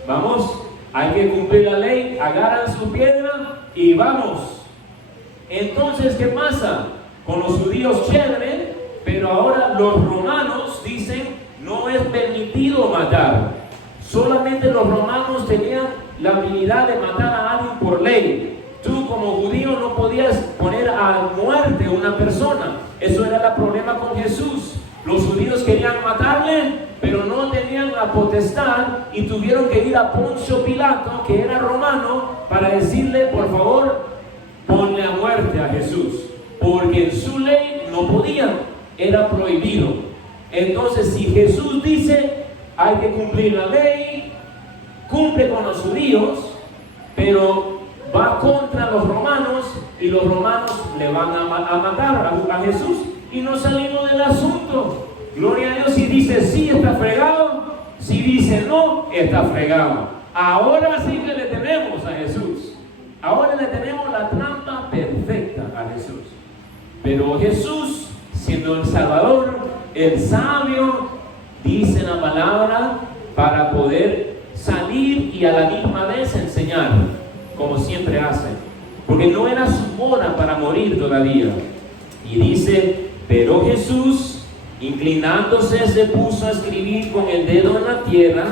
vamos, hay que cumplir la ley, agarran su piedra y vamos. Entonces ¿qué pasa? Con los judíos chévere, pero ahora los romanos dicen no es permitido matar. Solamente los romanos tenían la habilidad de matar a alguien por ley. Tú como judío no podías poner a muerte a una persona. Eso era el problema con Jesús. Los judíos querían matarle, pero no tenían la potestad y tuvieron que ir a Poncio Pilato, que era romano, para decirle, por favor, ponle a muerte a Jesús. Porque en su ley no podían, era prohibido. Entonces, si Jesús dice, hay que cumplir la ley, cumple con los judíos, pero va contra los romanos, y los romanos le van a matar a Jesús, y no salimos del asunto. Gloria a Dios. Si dice sí, está fregado. Si dice no, está fregado. Ahora sí que le tenemos a Jesús. Ahora le tenemos la trampa perfecta a Jesús. Pero Jesús, siendo el Salvador, el sabio, dice la palabra para poder salir y a la misma vez enseñar, como siempre hace. Porque no era su hora para morir todavía. Y dice, pero Jesús, inclinándose, se puso a escribir con el dedo en la tierra,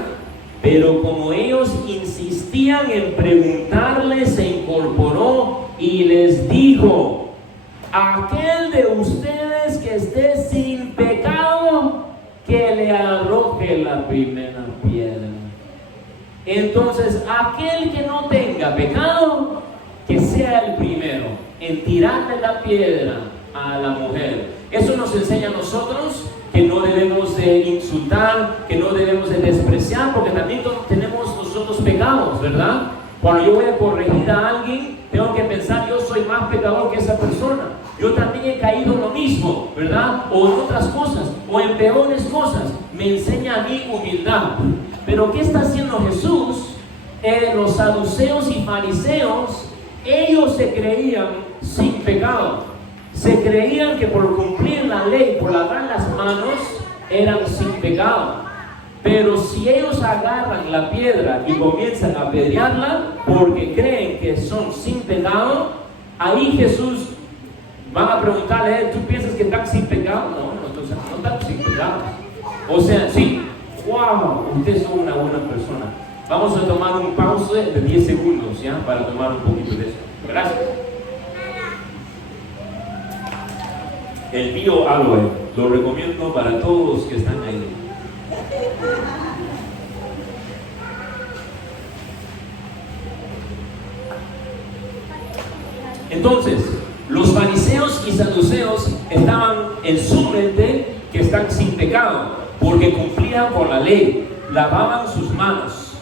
pero como ellos insistían en preguntarle, se incorporó y les dijo, aquel de ustedes que esté sin pecado, que le arroje la primera piedra. Entonces, aquel que no tenga pecado, que sea el primero en tirarle la piedra a la mujer. Eso nos enseña a nosotros que no debemos de insultar, que no debemos de despreciar, porque también tenemos nosotros pecados, ¿verdad? Cuando yo voy a corregir a alguien, tengo que pensar, yo soy más pecador que esa persona. Yo también he caído en lo mismo, ¿verdad? O en otras cosas, o en peores cosas. Me enseña a mí humildad. Pero ¿qué está haciendo Jesús? Los saduceos y fariseos, ellos se creían sin pecado. Se creían que por cumplir la ley, por lavar las manos, eran sin pecado. Pero si ellos agarran la piedra y comienzan a apedrearla porque creen que son sin pecado, ahí Jesús va a preguntarle, ¿tú piensas que están sin pecado? No están sin pecado. O sea, sí, wow, ustedes son una buena persona. Vamos a tomar un pausa de 10 segundos, ¿ya? Para tomar un poquito de eso. Gracias. El Bio Aloe, lo recomiendo para todos los que están ahí. Entonces, los fariseos y saduceos estaban en su mente que están sin pecado, porque cumplían por la ley, lavaban sus manos.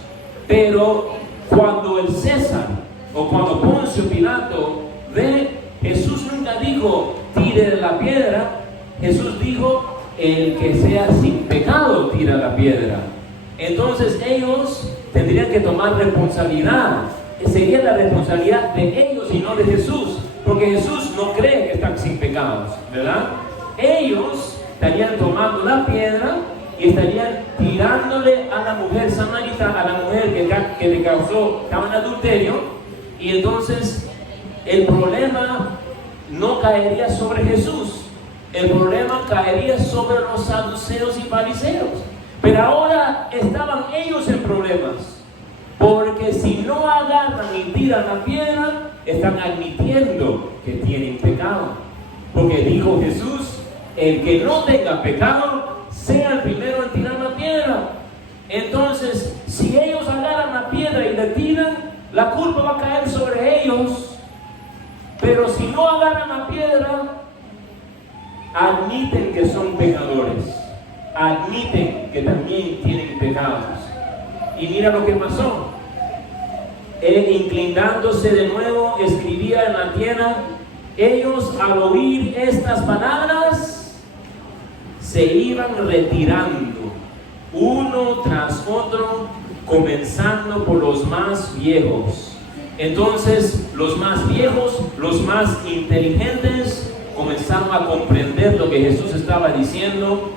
Pero cuando el César, o cuando Poncio Pilato ve, Jesús nunca dijo, tire la piedra. Jesús dijo, el que sea sin pecado tira la piedra. Entonces ellos tendrían que tomar responsabilidad. Sería la responsabilidad de ellos y no de Jesús, porque Jesús no cree que están sin pecados, ¿verdad? Ellos estarían tomando la piedra y estarían tirándole a la mujer samaritana, a la mujer que le causó, estaba en adulterio, y entonces el problema no caería sobre Jesús, el problema caería sobre los saduceos y fariseos. Pero ahora estaban ellos en problemas, porque si no agarran y tiran la piedra, están admitiendo que tienen pecado. Porque dijo Jesús, el que no tenga pecado, sea el primero en tirar la piedra. Entonces, si ellos agarran la piedra y la tiran, la culpa va a caer sobre ellos. Pero si no agarran la piedra, admiten que son pecadores, admiten que también tienen pecados. Y mira lo que pasó. Él, inclinándose de nuevo, escribía en la tierra. Ellos, al oír estas palabras, se iban retirando, uno tras otro, comenzando por los más viejos. Entonces los más viejos, los más inteligentes, comenzaron a comprender lo que Jesús estaba diciendo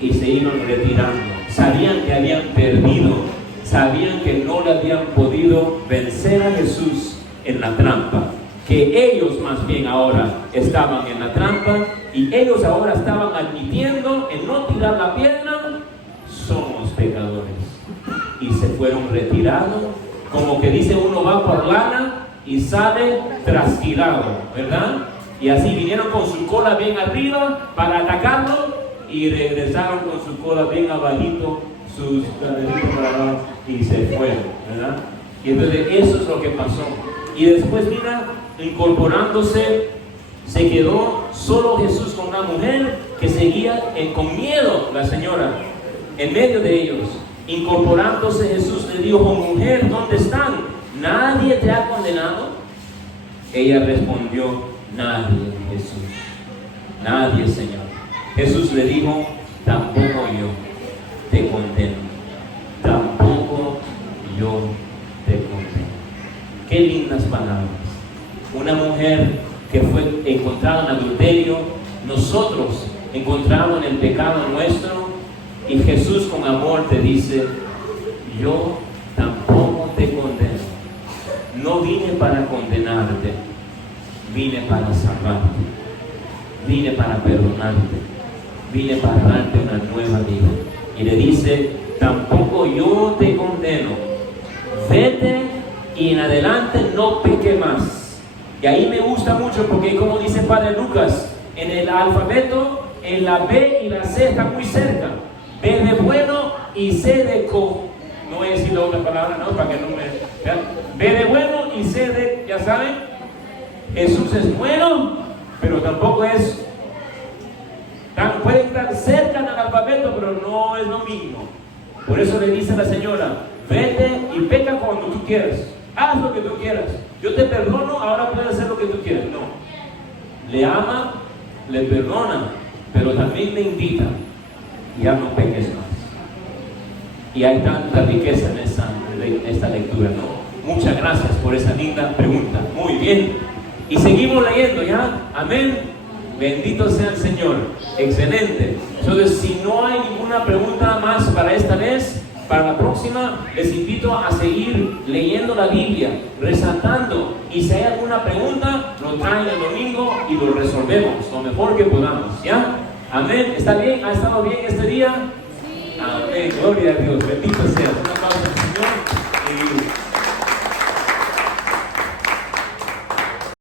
y se iban retirando. Sabían que habían perdido, sabían que no le habían podido vencer a Jesús en la trampa, que ellos más bien ahora estaban en la trampa y ellos ahora estaban admitiendo en no tirar la piedra, somos pecadores, y se fueron retirando. Como que dice, uno va por lana y sale trasquilado, ¿verdad? Y así vinieron con su cola bien arriba para atacarlo y regresaron con su cola bien abajito, sus caderitos para abajo, y se fueron, ¿verdad? Y entonces eso es lo que pasó. Y después mira, incorporándose Se quedó solo Jesús con una mujer que seguía con miedo, la señora, en medio de ellos. Incorporándose Jesús le dijo: mujer, ¿dónde están? ¿Nadie te ha condenado? Ella respondió: nadie, Jesús. Nadie, Señor. Jesús le dijo: tampoco yo te condeno. Tampoco yo te condeno. Qué lindas palabras. Una mujer que fue encontrada en adulterio, nosotros encontramos en el pecado nuestro, y Jesús con amor te dice: yo tampoco te condeno. No vine para condenarte, vine para salvarte, vine para perdonarte, vine para darte una nueva vida. Y le dice: tampoco yo te condeno, vete y en adelante no peque más. Y ahí me gusta mucho porque, como dice Padre Lucas, en el alfabeto, en la B y la C están muy cerca. B de bueno y C de co. No voy a decir la otra palabra, no, para que no me... ¿ya? B de bueno y C de... ya saben, Jesús es bueno, pero tampoco es... puede estar cerca del alfabeto, pero no es lo mismo. Por eso le dice a la señora: vete y peca cuando tú quieras. Haz lo que tú quieras. Yo te perdono, ahora puedes hacer lo que tú quieras. No. Le ama, le perdona, pero también le invita: ya no peques más. Y hay tanta riqueza en esta lectura, ¿no? Muchas gracias por esa linda pregunta. Muy bien. Y seguimos leyendo, ¿ya? Amén. Bendito sea el Señor. Excelente. Entonces, si no hay ninguna pregunta más para esta vez, para la próxima, les invito a seguir leyendo la Biblia, resaltando. Y si hay alguna pregunta, lo traen el domingo y lo resolvemos lo mejor que podamos, ¿ya? Amén. ¿Está bien? ¿Ha estado bien este día? Sí. Amén. Gloria a Dios. Bendito sea. Un aplauso al Señor.